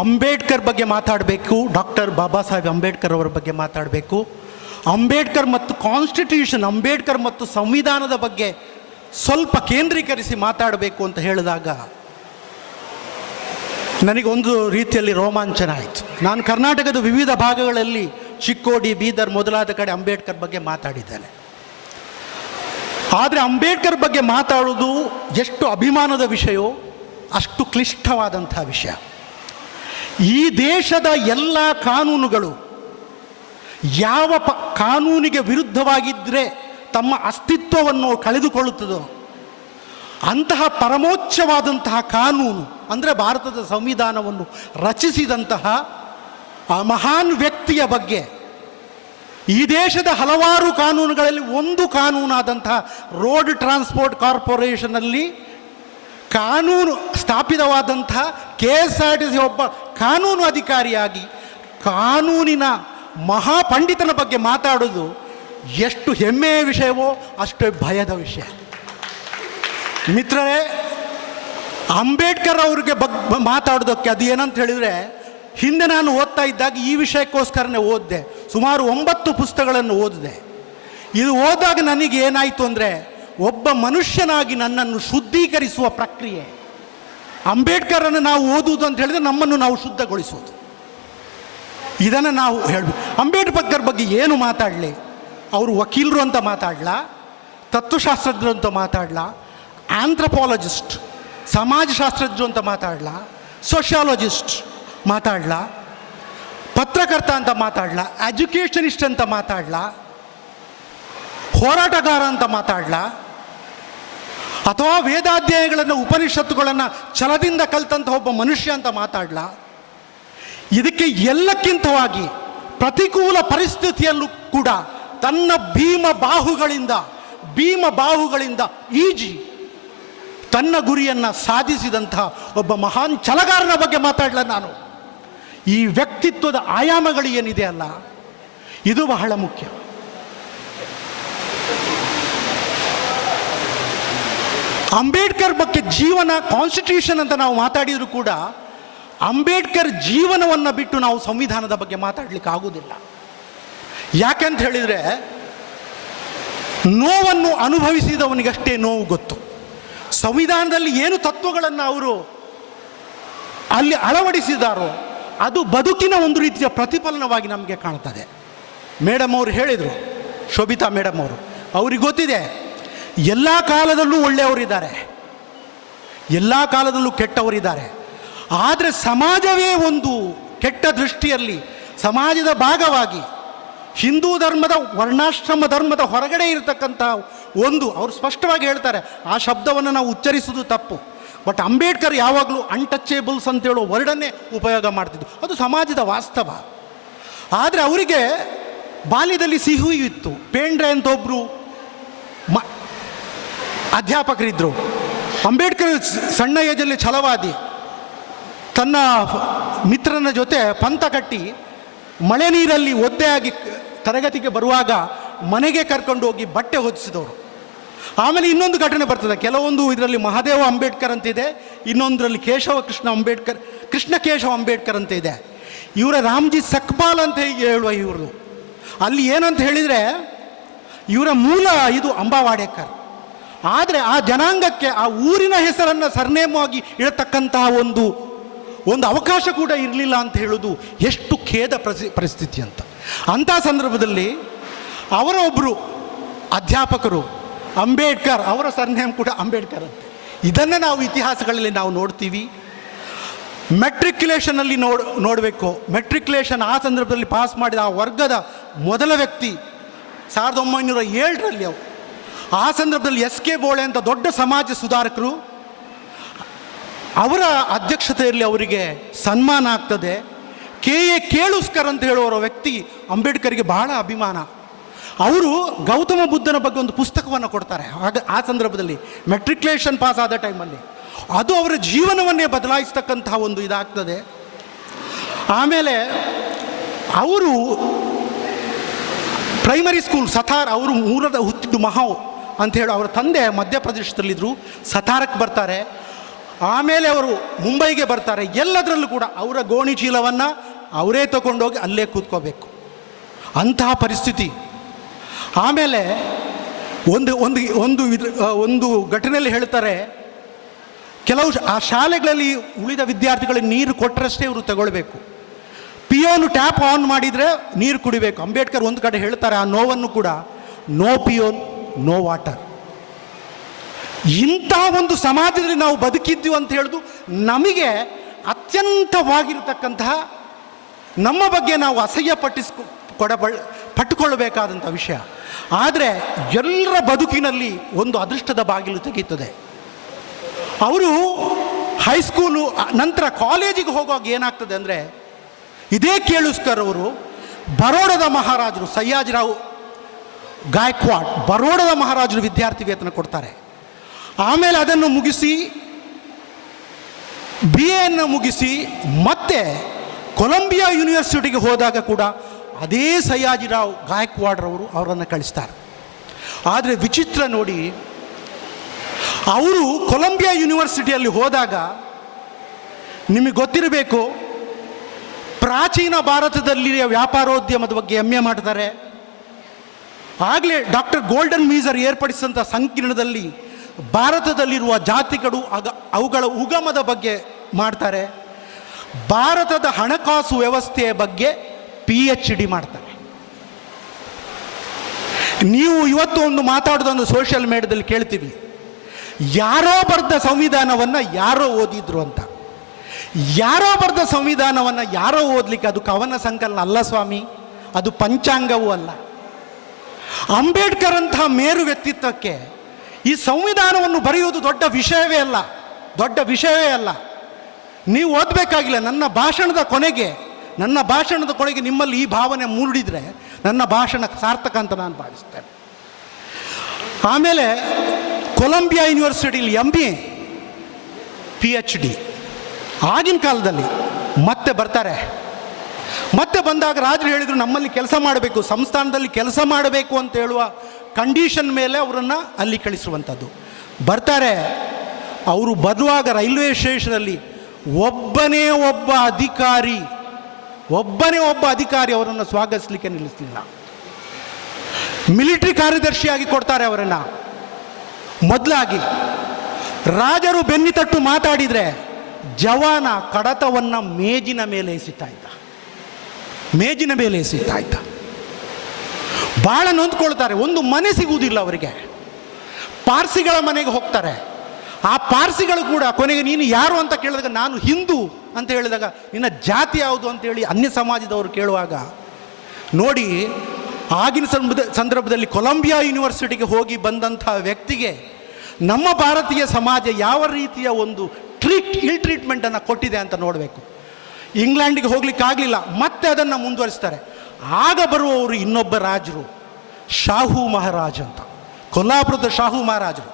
ಅಂಬೇಡ್ಕರ್ ಬಗ್ಗೆ ಮಾತಾಡಬೇಕು, ಡಾಕ್ಟರ್ ಬಾಬಾ ಸಾಹೇಬ್ ಅಂಬೇಡ್ಕರ್ ಅವರ ಬಗ್ಗೆ ಮಾತಾಡಬೇಕು. ಅಂಬೇಡ್ಕರ್ ಮತ್ತು ಕಾನ್ಸ್ಟಿಟ್ಯೂಷನ್, ಅಂಬೇಡ್ಕರ್ ಮತ್ತು ಸಂವಿಧಾನದ ಬಗ್ಗೆ ಸ್ವಲ್ಪ ಕೇಂದ್ರೀಕರಿಸಿ ಮಾತಾಡಬೇಕು ಅಂತ ಹೇಳಿದಾಗ ನನಗೊಂದು ರೀತಿಯಲ್ಲಿ ರೋಮಾಂಚನ ಆಯಿತು. ನಾನು ಕರ್ನಾಟಕದ ವಿವಿಧ ಭಾಗಗಳಲ್ಲಿ ಚಿಕ್ಕೋಡಿ, ಬೀದರ್ ಮೊದಲಾದ ಕಡೆ ಅಂಬೇಡ್ಕರ್ ಬಗ್ಗೆ ಮಾತಾಡಿದ್ದೇನೆ. ಆದರೆ ಅಂಬೇಡ್ಕರ್ ಬಗ್ಗೆ ಮಾತಾಡೋದು ಎಷ್ಟು ಅಭಿಮಾನದ ವಿಷಯವೋ ಅಷ್ಟು ಕ್ಲಿಷ್ಟವಾದಂಥ ವಿಷಯ. ಈ ದೇಶದ ಎಲ್ಲ ಕಾನೂನುಗಳು ಯಾವ ಕಾನೂನಿಗೆ ವಿರುದ್ಧವಾಗಿದ್ದರೆ ತಮ್ಮ ಅಸ್ತಿತ್ವವನ್ನು ಕಳೆದುಕೊಳ್ಳುತ್ತದೋ ಅಂತಹ ಪರಮೋಚ್ಚವಾದಂತಹ ಕಾನೂನು ಅಂದರೆ ಭಾರತದ ಸಂವಿಧಾನವನ್ನು ರಚಿಸಿದಂತಹ ಆ ಮಹಾನ್ ವ್ಯಕ್ತಿಯ ಬಗ್ಗೆ ಈ ದೇಶದ ಹಲವಾರು ಕಾನೂನುಗಳಲ್ಲಿ ಒಂದು ಕಾನೂನಾದಂತಹ ರೋಡ್ ಟ್ರಾನ್ಸ್ಪೋರ್ಟ್ ಕಾರ್ಪೊರೇಷನಲ್ಲಿ ಕಾನೂನು ಸ್ಥಾಪಿತವಾದಂತಹ KSRTC ಒಬ್ಬ ಕಾನೂನು ಅಧಿಕಾರಿಯಾಗಿ ಕಾನೂನಿನ ಮಹಾಪಂಡಿತನ ಬಗ್ಗೆ ಮಾತಾಡೋದು ಎಷ್ಟು ಹೆಮ್ಮೆಯ ವಿಷಯವೋ ಅಷ್ಟೇ ಭಯದ ವಿಷಯ. ಮಿತ್ರರೇ, ಅಂಬೇಡ್ಕರ್ ಅವ್ರಿಗೆ ಮಾತಾಡೋದಕ್ಕೆ ಅದು ಏನಂತ ಹೇಳಿದರೆ, ಹಿಂದೆ ನಾನು ಓದ್ತಾ ಇದ್ದಾಗ ಈ ವಿಷಯಕ್ಕೋಸ್ಕರನೇ ಓದಿದೆ. ಸುಮಾರು 9 ಪುಸ್ತಕಗಳನ್ನು ಓದಿದೆ. ಇದು ಓದಾಗ ನನಗೆ ಏನಾಯಿತು ಅಂದರೆ, ಒಬ್ಬ ಮನುಷ್ಯನಾಗಿ ನನ್ನನ್ನು ಶುದ್ಧೀಕರಿಸುವ ಪ್ರಕ್ರಿಯೆ. ಅಂಬೇಡ್ಕರನ್ನು ನಾವು ಓದುವುದು ಅಂತ ಹೇಳಿದರೆ ನಮ್ಮನ್ನು ನಾವು ಶುದ್ಧಗೊಳಿಸುವುದು. ಇದನ್ನು ನಾವು ಹೇಳಬೇಕು. ಅಂಬೇಡ್ಕರ್ ಬಗ್ಗೆ ಏನು ಮಾತಾಡಲಿ? ಅವರು ವಕೀಲರು ಅಂತ ಮಾತಾಡಲಾ, ತತ್ವಶಾಸ್ತ್ರಜ್ಞರು ಅಂತ ಮಾತಾಡಲಾ, ಆಂಥ್ರಪಾಲಜಿಸ್ಟ್ ಸಮಾಜಶಾಸ್ತ್ರಜ್ಞರು ಅಂತ ಮಾತಾಡಲಾ, ಸೋಷಿಯಾಲಜಿಸ್ಟ್ ಮಾತಾಡಲಾ, ಪತ್ರಕರ್ತ ಅಂತ ಮಾತಾಡಲಾ, ಎಜುಕೇಷನಿಸ್ಟ್ ಅಂತ ಮಾತಾಡಲಾ, ಹೋರಾಟಗಾರ ಅಂತ ಮಾತಾಡಲಾ, ಅಥವಾ ವೇದಾಧ್ಯಾಯಗಳನ್ನು ಉಪನಿಷತ್ತುಗಳನ್ನು ಛಲದಿಂದ ಕಲಿತಂಥ ಒಬ್ಬ ಮನುಷ್ಯ ಅಂತ ಮಾತಾಡಲಾ? ಇದಕ್ಕೆ ಎಲ್ಲಕ್ಕಿಂತವಾಗಿ ಪ್ರತಿಕೂಲ ಪರಿಸ್ಥಿತಿಯಲ್ಲೂ ಕೂಡ ತನ್ನ ಭೀಮ ಬಾಹುಗಳಿಂದ ಈಜಿ ತನ್ನ ಗುರಿಯನ್ನು ಸಾಧಿಸಿದಂತಹ ಒಬ್ಬ ಮಹಾನ್ ಛಲಗಾರನ ಬಗ್ಗೆ ಮಾತಾಡಲ ನಾನು. ಈ ವ್ಯಕ್ತಿತ್ವದ ಆಯಾಮಗಳು ಏನಿದೆ ಅಲ್ಲ, ಇದು ಬಹಳ ಮುಖ್ಯ. ಅಂಬೇಡ್ಕರ್ ಬಗ್ಗೆ ಜೀವನ, ಕಾನ್ಸ್ಟಿಟ್ಯೂಷನ್ ಅಂತ ನಾವು ಮಾತಾಡಿದರೂ ಕೂಡ ಅಂಬೇಡ್ಕರ್ ಜೀವನವನ್ನು ಬಿಟ್ಟು ನಾವು ಸಂವಿಧಾನದ ಬಗ್ಗೆ ಮಾತಾಡಲಿಕ್ಕೆ ಆಗುವುದಿಲ್ಲ. ಯಾಕೆಂತ ಹೇಳಿದರೆ, ನೋವನ್ನು ಅನುಭವಿಸಿದವನಿಗಷ್ಟೇ ನೋವು ಗೊತ್ತು. ಸಂವಿಧಾನದಲ್ಲಿ ಏನು ತತ್ವಗಳನ್ನು ಅವರು ಅಲ್ಲಿ ಅಳವಡಿಸಿದಾರೋ ಅದು ಬದುಕಿನ ಒಂದು ರೀತಿಯ ಪ್ರತಿಫಲನವಾಗಿ ನಮಗೆ ಕಾಣ್ತದೆ. ಮೇಡಮ್ ಅವರು ಹೇಳಿದರು, ಶೋಭಿತಾ ಮೇಡಮ್ ಅವರು, ಅವ್ರಿಗೆ ಗೊತ್ತಿದೆ ಎಲ್ಲ ಕಾಲದಲ್ಲೂ ಒಳ್ಳೆಯವರಿದ್ದಾರೆ, ಎಲ್ಲ ಕಾಲದಲ್ಲೂ ಕೆಟ್ಟವರಿದ್ದಾರೆ. ಆದರೆ ಸಮಾಜವೇ ಒಂದು ಕೆಟ್ಟ ದೃಷ್ಟಿಯಲ್ಲಿ ಸಮಾಜದ ಭಾಗವಾಗಿ ಹಿಂದೂ ಧರ್ಮದ ವರ್ಣಾಶ್ರಮ ಧರ್ಮದ ಹೊರಗಡೆ ಇರತಕ್ಕಂಥ ಒಂದು, ಅವರು ಸ್ಪಷ್ಟವಾಗಿ ಹೇಳ್ತಾರೆ, ಆ ಶಬ್ದವನ್ನು ನಾವು ಉಚ್ಚರಿಸುವುದು ತಪ್ಪು. ಬಟ್ ಅಂಬೇಡ್ಕರ್ ಯಾವಾಗಲೂ ಅನ್ಟಚೇಬಲ್ಸ್ ಅಂತೇಳೋ ವರ್ಡನ್ನೇ ಉಪಯೋಗ ಮಾಡ್ತಿದ್ದು, ಅದು ಸಮಾಜದ ವಾಸ್ತವ. ಆದರೆ ಅವರಿಗೆ ಬಾಲ್ಯದಲ್ಲಿ ಸಿಹು ಇತ್ತು. ಪೇಂಡ್ರೆ ಅಂತ ಒಬ್ಬರು ಅಧ್ಯಾಪಕರಿದ್ದರು. ಅಂಬೇಡ್ಕರ್ ಸಣ್ಣ ಏಜಲ್ಲಿ ಛಲವಾದಿ ತನ್ನ ಮಿತ್ರನ ಜೊತೆ ಪಂಥ ಕಟ್ಟಿ ಮಳೆ ನೀರಲ್ಲಿ ಒದ್ದೆಯಾಗಿ ತರಗತಿಗೆ ಬರುವಾಗ ಮನೆಗೆ ಕರ್ಕೊಂಡು ಹೋಗಿ ಬಟ್ಟೆ ಹೊದಿಸಿದವರು. ಆಮೇಲೆ ಇನ್ನೊಂದು ಘಟನೆ ಬರ್ತದೆ. ಕೆಲವೊಂದು ಇದರಲ್ಲಿ ಮಹಾದೇವ ಅಂಬೇಡ್ಕರ್ ಅಂತಿದೆ, ಇನ್ನೊಂದರಲ್ಲಿ ಕೃಷ್ಣ ಕೇಶವ ಅಂಬೇಡ್ಕರ್ ಅಂತ ಇದೆ. ಇವರ ರಾಮ್ಜಿ ಸಕ್ಪಾಲ್ ಅಂತ ಹೇಳುವ ಇವರು. ಅಲ್ಲಿ ಏನಂತ ಹೇಳಿದರೆ, ಇವರ ಮೂಲ ಇದು ಅಂಬಾವಾಡೇಕರ್. ಆದರೆ ಆ ಜನಾಂಗಕ್ಕೆ ಆ ಊರಿನ ಹೆಸರನ್ನು ಸರ್ನೇಮವಾಗಿ ಇಡತಕ್ಕಂತಹ ಒಂದು ಅವಕಾಶ ಕೂಡ ಇರಲಿಲ್ಲ ಅಂತ ಹೇಳೋದು ಎಷ್ಟು ಖೇದ ಪರಿಸ್ಥಿತಿ ಅಂತ. ಅಂಥ ಸಂದರ್ಭದಲ್ಲಿ ಅವರ ಒಬ್ಬರು ಅಧ್ಯಾಪಕರು ಅಂಬೇಡ್ಕರ್, ಅವರ ಸರ್ನೇಮ್ ಕೂಡ ಅಂಬೇಡ್ಕರ್ ಅಂತ. ಇದನ್ನೇ ನಾವು ಇತಿಹಾಸಗಳಲ್ಲಿ ನಾವು ನೋಡ್ತೀವಿ. ಮೆಟ್ರಿಕ್ಯುಲೇಷನಲ್ಲಿ ನೋಡಬೇಕು. ಮೆಟ್ರಿಕ್ಯುಲೇಷನ್ ಆ ಸಂದರ್ಭದಲ್ಲಿ ಪಾಸ್ ಮಾಡಿದ ಆ ವರ್ಗದ ಮೊದಲ ವ್ಯಕ್ತಿ 1907ರಲ್ಲಿ ಅವರು. ಆ ಸಂದರ್ಭದಲ್ಲಿ SK ಬೋಳೆ ಅಂತ ದೊಡ್ಡ ಸಮಾಜ ಸುಧಾರಕರು, ಅವರ ಅಧ್ಯಕ್ಷತೆಯಲ್ಲಿ ಅವರಿಗೆ ಸನ್ಮಾನ ಆಗ್ತದೆ. KA ಕೇಳುಸ್ಕರ್ ಅಂತ ಹೇಳುವವರ ವ್ಯಕ್ತಿ ಅಂಬೇಡ್ಕರ್ಗೆ ಬಹಳ ಅಭಿಮಾನ. ಅವರು ಗೌತಮ ಬುದ್ಧನ ಬಗ್ಗೆ ಒಂದು ಪುಸ್ತಕವನ್ನು ಕೊಡ್ತಾರೆ. ಆ ಸಂದರ್ಭದಲ್ಲಿ ಮೆಟ್ರಿಕ್ಯುಲೇಷನ್ ಪಾಸ್ ಆದ ಟೈಮಲ್ಲಿ ಅದು ಅವರ ಜೀವನವನ್ನೇ ಬದಲಾಯಿಸ್ತಕ್ಕಂತಹ ಒಂದು ಇದಾಗ್ತದೆ. ಆಮೇಲೆ ಅವರು ಪ್ರೈಮರಿ ಸ್ಕೂಲ್ ಸತಾರ್, ಅವರು ಹುಟ್ಟಿದ್ದು ಮಹಾವ್ ಅಂತ ಹೇಳಿ ಅವರ ತಂದೆ ಮಧ್ಯಪ್ರದೇಶದಲ್ಲಿದ್ದರು. ಸತಾರಕ್ಕೆ ಬರ್ತಾರೆ. ಆಮೇಲೆ ಅವರು ಮುಂಬೈಗೆ ಬರ್ತಾರೆ. ಎಲ್ಲದರಲ್ಲೂ ಕೂಡ ಅವರ ಗೋಣಿ ಚೀಲವನ್ನು ಅವರೇ ತಗೊಂಡೋಗಿ ಅಲ್ಲೇ ಕೂತ್ಕೋಬೇಕು, ಅಂತಹ ಪರಿಸ್ಥಿತಿ. ಆಮೇಲೆ ಒಂದು ಒಂದು ಒಂದು ಒಂದು ಘಟನೆಯಲ್ಲಿ ಹೇಳ್ತಾರೆ, ಕೆಲವು ಆ ಶಾಲೆಗಳಲ್ಲಿ ಉಳಿದ ವಿದ್ಯಾರ್ಥಿಗಳಿಗೆ ನೀರು ಕೊಟ್ಟರಷ್ಟೇ ಇವರು ತಗೊಳ್ಬೇಕು. ಪಿಯೋನು ಟ್ಯಾಪ್ ಆನ್ ಮಾಡಿದರೆ ನೀರು ಕುಡಿಬೇಕು. ಅಂಬೇಡ್ಕರ್ ಒಂದು ಕಡೆ ಹೇಳ್ತಾರೆ ಆ ನೋವನ್ನು ಕೂಡ, ನೋ ಪಿಯೋನ್ ನೋ ವಾಟರ್. ಇಂಥ ಒಂದು ಸಮಾಜದಲ್ಲಿ ನಾವು ಬದುಕಿದ್ದೀವಿ ಅಂತ ಹೇಳೋದು ನಮಗೆ ಅತ್ಯಂತವಾಗಿರತಕ್ಕಂತಹ, ನಮ್ಮ ಬಗ್ಗೆ ನಾವು ಅಸಹ್ಯ ಪಟ್ಟುಕೊಳ್ಳಬೇಕಾದಂಥ ವಿಷಯ. ಆದರೆ ಎಲ್ಲರ ಬದುಕಿನಲ್ಲಿ ಒಂದು ಅದೃಷ್ಟದ ಬಾಗಿಲು ತೆಗೀತದೆ. ಅವರು ಹೈಸ್ಕೂಲು ನಂತರ ಕಾಲೇಜಿಗೆ ಹೋಗುವಾಗ ಏನಾಗ್ತದೆ ಅಂದರೆ, ಇದೇ ಕೇಳುಸ್ಕರ್ ಅವರು ಬರೋಡದ ಮಹಾರಾಜರು ಸಯ್ಯಾಜಿರಾವ್ ಗಾಯಕ್ವಾಡ್ ಬರೋಡದ ಮಹಾರಾಜರು ವಿದ್ಯಾರ್ಥಿ ವೇತನ ಕೊಡ್ತಾರೆ. ಆಮೇಲೆ ಅದನ್ನು ಮುಗಿಸಿ BA ಮುಗಿಸಿ ಮತ್ತೆ ಕೊಲಂಬಿಯಾ ಯೂನಿವರ್ಸಿಟಿಗೆ ಹೋದಾಗ ಕೂಡ ಅದೇ ಸಯ್ಯಾಜಿರಾವ್ ಗಾಯಕ್ವಾಡ್ರವರು ಅವರನ್ನು ಕಳಿಸ್ತಾರೆ. ಆದರೆ ವಿಚಿತ್ರ ನೋಡಿ, ಅವರು ಕೊಲಂಬಿಯಾ ಯೂನಿವರ್ಸಿಟಿಯಲ್ಲಿ ಹೋದಾಗ ನಿಮಗೆ ಗೊತ್ತಿರಬೇಕು, ಪ್ರಾಚೀನ ಭಾರತದಲ್ಲಿಯ ವ್ಯಾಪಾರೋದ್ಯಮದ ಬಗ್ಗೆ MA ಮಾಡ್ತಾರೆ. ಆಗಲೇ ಡಾಕ್ಟರ್ ಗೋಲ್ಡನ್ ಮೀಸರ್ ಏರ್ಪಡಿಸಿದಂಥ ಸಂಕೀರ್ಣದಲ್ಲಿ ಭಾರತದಲ್ಲಿರುವ ಜಾತಿಗಳು ಅವುಗಳ ಉಗಮದ ಬಗ್ಗೆ ಮಾಡ್ತಾರೆ. ಭಾರತದ ಹಣಕಾಸು ವ್ಯವಸ್ಥೆಯ ಬಗ್ಗೆ PhD ಮಾಡ್ತಾರೆ. ನೀವು ಇವತ್ತು ಒಂದು ಮಾತಾಡೋದನ್ನು ಸೋಷಿಯಲ್ ಮೀಡಿಯಾದಲ್ಲಿ ಕೇಳ್ತೀವಿ, ಯಾರೋ ಬರೆದ ಸಂವಿಧಾನವನ್ನು ಯಾರೋ ಓದಿದ್ರು ಅಂತ. ಯಾರೋ ಬರೆದ ಸಂವಿಧಾನವನ್ನು ಯಾರೋ ಓದಲಿಕ್ಕೆ ಅದು ಕವನ ಸಂಕಲನ ಅಲ್ಲ ಸ್ವಾಮಿ, ಅದು ಪಂಚಾಂಗವೂ ಅಲ್ಲ. ಅಂಬೇಡ್ಕರ್ ಅಂತಹ ಮೇರು ವ್ಯಕ್ತಿತ್ವಕ್ಕೆ ಈ ಸಂವಿಧಾನವನ್ನು ಬರೆಯುವುದು ದೊಡ್ಡ ವಿಷಯವೇ ಅಲ್ಲ. ನೀವು ಓದಬೇಕಾಗಿಲ್ಲ. ನನ್ನ ಭಾಷಣದ ಕೊನೆಗೆ ನಿಮ್ಮಲ್ಲಿ ಈ ಭಾವನೆ ಮೂಡಿದರೆ ನನ್ನ ಭಾಷಣ ಸಾರ್ಥಕ ಅಂತ ನಾನು ಭಾವಿಸ್ತೇನೆ. ಆಮೇಲೆ ಕೊಲಂಬಿಯಾ ಯೂನಿವರ್ಸಿಟಿಲಿ MA PhD ಆಗಿನ ಕಾಲದಲ್ಲಿ ಮತ್ತೆ ಬರ್ತಾರೆ. ಮತ್ತೆ ಬಂದಾಗ ರಾಜರು ಹೇಳಿದರು ನಮ್ಮಲ್ಲಿ ಕೆಲಸ ಮಾಡಬೇಕು, ಸಂಸ್ಥಾನದಲ್ಲಿ ಕೆಲಸ ಮಾಡಬೇಕು ಅಂತ ಹೇಳುವ ಕಂಡೀಷನ್ ಮೇಲೆ ಅವರನ್ನು ಅಲ್ಲಿ ಕಳಿಸುವಂಥದ್ದು. ಬರ್ತಾರೆ. ಅವರು ಬರುವಾಗ ರೈಲ್ವೆ ಸ್ಟೇಷನಲ್ಲಿ ಒಬ್ಬನೇ ಒಬ್ಬ ಅಧಿಕಾರಿ ಅವರನ್ನು ಸ್ವಾಗತಿಸಲಿಕ್ಕೆ ನಿಲ್ಲಿಸಲಿಲ್ಲ. ಮಿಲಿಟರಿ ಕಾರ್ಯದರ್ಶಿಯಾಗಿ ಕೊಡ್ತಾರೆ ಅವರನ್ನು. ಮೊದಲಾಗಿ ರಾಜರು ಬೆನ್ನಿತಟ್ಟು ಮಾತಾಡಿದರೆ ಜವಾನ ಕಡತವನ್ನು ಮೇಜಿನ ಮೇಲೆ ಎಸಿತಾ ಇದ್ದ. ಭಾಳ ನೊಂದ್ಕೊಳ್ತಾರೆ. ಒಂದು ಮನೆ ಸಿಗುವುದಿಲ್ಲ ಅವರಿಗೆ. ಪಾರ್ಸಿಗಳ ಮನೆಗೆ ಹೋಗ್ತಾರೆ. ಆ ಪಾರ್ಸಿಗಳು ಕೂಡ ಕೊನೆಗೆ ನೀನು ಯಾರು ಅಂತ ಕೇಳಿದಾಗ ನಾನು ಹಿಂದೂ ಅಂತ ಹೇಳಿದಾಗ ನಿನ್ನ ಜಾತಿ ಯಾವುದು ಅಂತೇಳಿ ಅನ್ಯ ಸಮಾಜದವರು ಕೇಳುವಾಗ ನೋಡಿ, ಆಗಿನ ಸಂದರ್ಭದಲ್ಲಿ ಕೊಲಂಬಿಯಾ ಯೂನಿವರ್ಸಿಟಿಗೆ ಹೋಗಿ ಬಂದಂಥ ವ್ಯಕ್ತಿಗೆ ನಮ್ಮ ಭಾರತೀಯ ಸಮಾಜ ಯಾವ ರೀತಿಯ ಒಂದು ಇಲ್ ಟ್ರೀಟ್ಮೆಂಟನ್ನು ಕೊಟ್ಟಿದೆ ಅಂತ ನೋಡಬೇಕು. ಇಂಗ್ಲೆಂಡಿಗೆ ಹೋಗ್ಲಿಕ್ಕಾಗಲಿಲ್ಲ, ಮತ್ತೆ ಅದನ್ನು ಮುಂದುವರಿಸ್ತಾರೆ. ಆಗ ಬರುವವರು ಇನ್ನೊಬ್ಬ ರಾಜರು, ಶಾಹು ಮಹಾರಾಜ್ ಅಂತ, ಕೊಲ್ಲಾಪುರದ ಶಾಹು ಮಹಾರಾಜರು.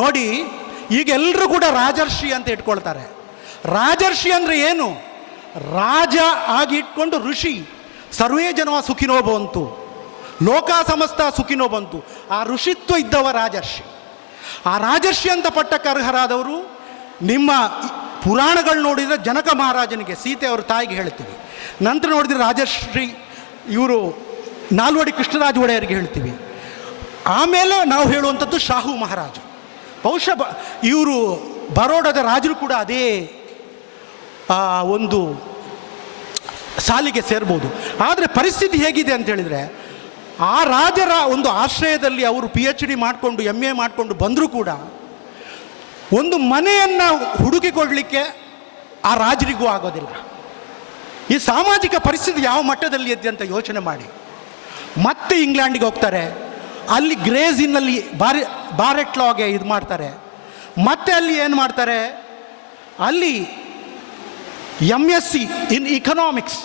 ನೋಡಿ, ಈಗ ಎಲ್ಲರೂ ಕೂಡ ರಾಜರ್ಷಿ ಅಂತ ಇಟ್ಕೊಳ್ತಾರೆ. ರಾಜರ್ಷಿ ಅಂದರೆ ಏನು? ರಾಜ ಆಗಿ ಇಟ್ಕೊಂಡು ಋಷಿ. ಸರ್ವೇ ಜನವ ಸುಖಿನೋ ಬಂತು, ಲೋಕ ಸಮಸ್ತ ಸುಖಿನೋ ಬಂತು. ಆ ಋಷಿತ್ವ ಇದ್ದವ ರಾಜರ್ಷಿ. ಆ ರಾಜರ್ಷಿ ಅಂತ ಪಟ್ಟಕ್ಕೆ ಅರ್ಹರಾದವರು ನಿಮ್ಮ ಪುರಾಣಗಳು ನೋಡಿದರೆ ಜನಕ ಮಹಾರಾಜನಿಗೆ, ಸೀತೆ ಅವ್ರ ತಾಯಿಗೆ ಹೇಳ್ತೀವಿ. ನಂತರ ನೋಡಿದರೆ ರಾಜಶ್ರೀ ಇವರು ನಾಲ್ವಡಿ ಕೃಷ್ಣರಾಜ ಒಡೆಯರಿಗೆ ಹೇಳ್ತೀವಿ. ಆಮೇಲೆ ನಾವು ಹೇಳುವಂಥದ್ದು ಶಾಹು ಮಹಾರಾಜರು. ಬಹುಶಃ ಇವರು ಬರೋಡದ ರಾಜರು ಕೂಡ ಅದೇ ಒಂದು ಸಾಲಿಗೆ ಸೇರ್ಬೋದು. ಆದರೆ ಪರಿಸ್ಥಿತಿ ಹೇಗಿದೆ ಅಂತ ಹೇಳಿದರೆ, ಆ ರಾಜರ ಒಂದು ಆಶ್ರಯದಲ್ಲಿ ಅವರು PhD ಮಾಡಿಕೊಂಡು MA ಮಾಡಿಕೊಂಡು ಬಂದರೂ ಕೂಡ ಒಂದು ಮನೆಯನ್ನು ಹುಡುಕಿಕೊಡ್ಲಿಕ್ಕೆ ಆ ರಾಜರಿಗೂ ಆಗೋದಿಲ್ಲ. ಈ ಸಾಮಾಜಿಕ ಪರಿಸ್ಥಿತಿ ಯಾವ ಮಟ್ಟದಲ್ಲಿ ಇದೆ ಅಂತ ಯೋಚನೆ ಮಾಡಿ. ಮತ್ತೆ ಇಂಗ್ಲೆಂಡಿಗೆ ಹೋಗ್ತಾರೆ. ಅಲ್ಲಿ ಗ್ರೇಸ್ ಇನ್ನಲ್ಲಿ ಬಾರೆಟ್ ಲಾಗೆ ಇದು ಮಾಡ್ತಾರೆ. ಮತ್ತೆ ಅಲ್ಲಿ ಏನು ಮಾಡ್ತಾರೆ, ಅಲ್ಲಿ MSc ಇನ್ ಇಕನಾಮಿಕ್ಸ್,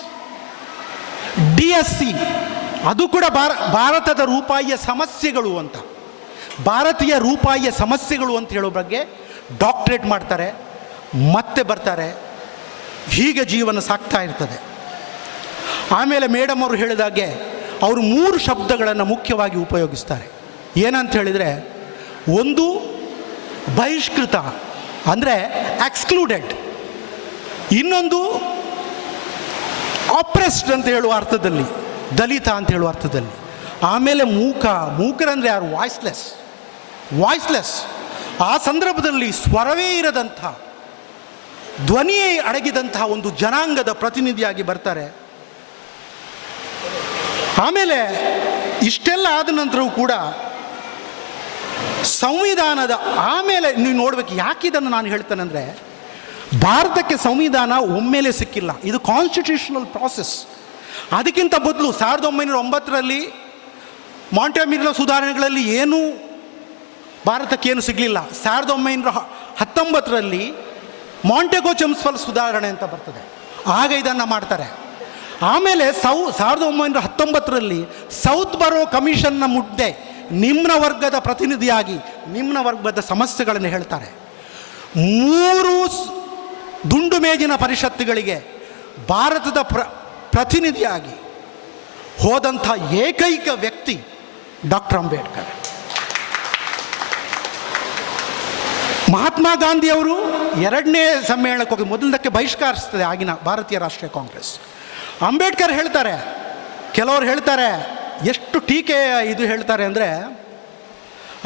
DSc, ಅದು ಕೂಡ ಭಾರತದ ರೂಪಾಯಿಯ ಸಮಸ್ಯೆಗಳು ಅಂತ, ಭಾರತೀಯ ರೂಪಾಯಿಯ ಸಮಸ್ಯೆಗಳು ಅಂತ ಹೇಳೋ ಬಗ್ಗೆ ಡಾಕ್ಟ್ರೇಟ್ ಮಾಡ್ತಾರೆ. ಮತ್ತೆ ಬರ್ತಾರೆ. ಹೀಗೆ ಜೀವನ ಸಾಗ್ತಾ ಇರ್ತದೆ. ಆಮೇಲೆ ಮೇಡಮ್ ಅವರು ಹೇಳಿದಾಗೆ ಅವರು 3 ಶಬ್ದಗಳನ್ನು ಮುಖ್ಯವಾಗಿ ಉಪಯೋಗಿಸ್ತಾರೆ. ಏನಂತ ಹೇಳಿದರೆ, ಒಂದು ಬಹಿಷ್ಕೃತ, ಅಂದರೆ ಎಕ್ಸ್ಕ್ಲೂಡೆಡ್. ಇನ್ನೊಂದು ಆಪ್ರೆಸ್ಡ್ ಅಂತ ಹೇಳುವ ಅರ್ಥದಲ್ಲಿ, ದಲಿತ ಅಂತ ಹೇಳುವ ಅರ್ಥದಲ್ಲಿ. ಆಮೇಲೆ ಮೂಕರಂದರೆ ಯಾರು? ವಾಯ್ಸ್ಲೆಸ್. ಆ ಸಂದರ್ಭದಲ್ಲಿ ಸ್ವರವೇ ಇರದಂಥ, ಧ್ವನಿಯೇ ಅಡಗಿದಂತಹ ಒಂದು ಜನಾಂಗದ ಪ್ರತಿನಿಧಿಯಾಗಿ ಬರ್ತಾರೆ. ಆಮೇಲೆ ಇಷ್ಟೆಲ್ಲ ಆದ ನಂತರವೂ ಕೂಡ ಸಂವಿಧಾನದ ಆಮೇಲೆ ನೀವು ನೋಡಬೇಕು. ಯಾಕೆ ಇದನ್ನು ನಾನು ಹೇಳ್ತೇನೆಂದರೆ, ಭಾರತಕ್ಕೆ ಸಂವಿಧಾನ ಒಮ್ಮೆಲೆ ಸಿಕ್ಕಿಲ್ಲ, ಇದು ಕಾನ್ಸ್ಟಿಟ್ಯೂಷನಲ್ ಪ್ರಾಸೆಸ್. ಅದಕ್ಕಿಂತ ಮೊದಲು 1909ರಲ್ಲಿ ಮಾಂಟೆಮಿರ್ಲೋ ಸುಧಾರಣೆಗಳಲ್ಲಿ ಏನೂ ಭಾರತಕ್ಕೇನು ಸಿಗಲಿಲ್ಲ. 1919ರಲ್ಲಿ ಮಾಂಟೆಗೋ ಚೆಮ್ಸ್ಫೆಲ್ ಸುಧಾರಣೆ ಅಂತ ಬರ್ತದೆ, ಆಗ ಇದನ್ನು ಮಾಡ್ತಾರೆ. ಆಮೇಲೆ 1919ರಲ್ಲಿ ಸೌತ್ ಬರೋ ಕಮಿಷನ್ನ ಮುದ್ದೆ ನಿಮ್ನ ವರ್ಗದ ಪ್ರತಿನಿಧಿಯಾಗಿ ನಿಮ್ನ ವರ್ಗದ ಸಮಸ್ಯೆಗಳನ್ನು ಹೇಳ್ತಾರೆ. 3 ದುಂಡು ಮೇಜಿನ ಪರಿಷತ್ತುಗಳಿಗೆ ಭಾರತದ ಪ್ರತಿನಿಧಿಯಾಗಿ ಹೋದಂಥ ಏಕೈಕ ವ್ಯಕ್ತಿ ಡಾಕ್ಟರ್ ಅಂಬೇಡ್ಕರ್. ಮಹಾತ್ಮ ಗಾಂಧಿಯವರು 2ನೇ ಸಮ್ಮೇಳನಕ್ಕೆ ಹೋಗಿ ಮೊದಲದಕ್ಕೆ ಬಹಿಷ್ಕರಿಸ್ತದೆ ಆಗಿನ ಭಾರತೀಯ ರಾಷ್ಟ್ರೀಯ ಕಾಂಗ್ರೆಸ್. ಅಂಬೇಡ್ಕರ್ ಹೇಳ್ತಾರೆ, ಕೆಲವರು ಹೇಳ್ತಾರೆ, ಎಷ್ಟು ಟೀಕೆ ಇದು ಹೇಳ್ತಾರೆ ಅಂದರೆ,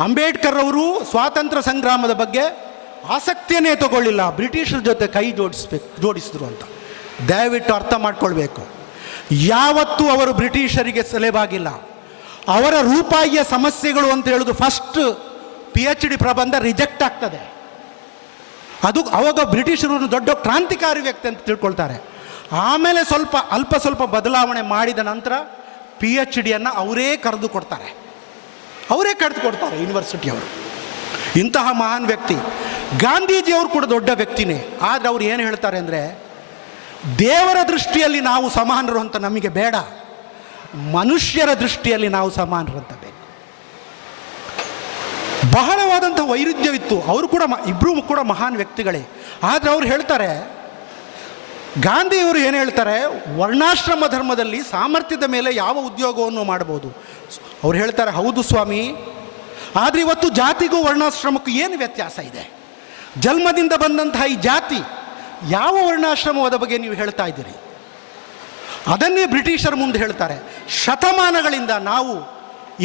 ಅಂಬೇಡ್ಕರ್ ಅವರು ಸ್ವಾತಂತ್ರ್ಯ ಸಂಗ್ರಾಮದ ಬಗ್ಗೆ ಆಸಕ್ತಿಯನ್ನೇ ತಗೊಳ್ಳಿಲ್ಲ, ಬ್ರಿಟಿಷರ ಜೊತೆ ಕೈ ಜೋಡಿಸಿದ್ರು ಅಂತ. ದಯವಿಟ್ಟು ಅರ್ಥ ಮಾಡ್ಕೊಳ್ಬೇಕು, ಯಾವತ್ತೂ ಅವರು ಬ್ರಿಟಿಷರಿಗೆ ಸೆಲೆಬಾಗಿಲ್ಲ. ಅವರ ರೂಪಾಯಿಯ ಸಮಸ್ಯೆಗಳು ಅಂತ ಹೇಳೋದು ಫಸ್ಟ್ PhD ಪ್ರಬಂಧ ರಿಜೆಕ್ಟ್ ಆಗ್ತದೆ. ಅದು ಅವಾಗ ಬ್ರಿಟಿಷರು ದೊಡ್ಡ ಕ್ರಾಂತಿಕಾರಿ ವ್ಯಕ್ತಿ ಅಂತ ತಿಳ್ಕೊಳ್ತಾರೆ. ಆಮೇಲೆ ಅಲ್ಪ ಸ್ವಲ್ಪ ಬದಲಾವಣೆ ಮಾಡಿದ ನಂತರ PhDಯನ್ನು ಅವರೇ ಕರೆದು ಕೊಡ್ತಾರೆ ಯೂನಿವರ್ಸಿಟಿಯವರು. ಇಂತಹ ಮಹಾನ್ ವ್ಯಕ್ತಿ. ಗಾಂಧೀಜಿಯವರು ಕೂಡ ದೊಡ್ಡ ವ್ಯಕ್ತಿನೇ. ಆದರೆ ಅವ್ರು ಏನು ಹೇಳ್ತಾರೆ ಅಂದರೆ, ದೇವರ ದೃಷ್ಟಿಯಲ್ಲಿ ನಾವು ಸಮಾನರು ಅಂತ ನಮಗೆ ಬೇಡ, ಮನುಷ್ಯರ ದೃಷ್ಟಿಯಲ್ಲಿ ನಾವು ಸಮಾನರು ಅಂತ ಬೇಕು. ಬಹಳವಾದಂಥ ವೈರುಧ್ಯವಿತ್ತು. ಅವರು ಕೂಡ ಇಬ್ಬರೂ ಕೂಡ ಮಹಾನ್ ವ್ಯಕ್ತಿಗಳೇ. ಆದರೆ ಅವ್ರು ಹೇಳ್ತಾರೆ, ಗಾಂಧಿಯವರು ಏನು ಹೇಳ್ತಾರೆ, ವರ್ಣಾಶ್ರಮ ಧರ್ಮದಲ್ಲಿ ಸಾಮರ್ಥ್ಯದ ಮೇಲೆ ಯಾವ ಉದ್ಯೋಗವನ್ನು ಮಾಡ್ಬೋದು. ಅವ್ರು ಹೇಳ್ತಾರೆ, ಹೌದು ಸ್ವಾಮಿ, ಆದರೆ ಇವತ್ತು ಜಾತಿಗೂ ವರ್ಣಾಶ್ರಮಕ್ಕೂ ಏನು ವ್ಯತ್ಯಾಸ ಇದೆ? ಜನ್ಮದಿಂದ ಬಂದಂತಹ ಈ ಜಾತಿ ಯಾವ ವರ್ಣಾಶ್ರಮವಾದ ಬಗ್ಗೆ ನೀವು ಹೇಳ್ತಾ ಇದ್ದೀರಿ? ಅದನ್ನೇ ಬ್ರಿಟಿಷರ ಮುಂದೆ ಹೇಳ್ತಾರೆ, ಶತಮಾನಗಳಿಂದ ನಾವು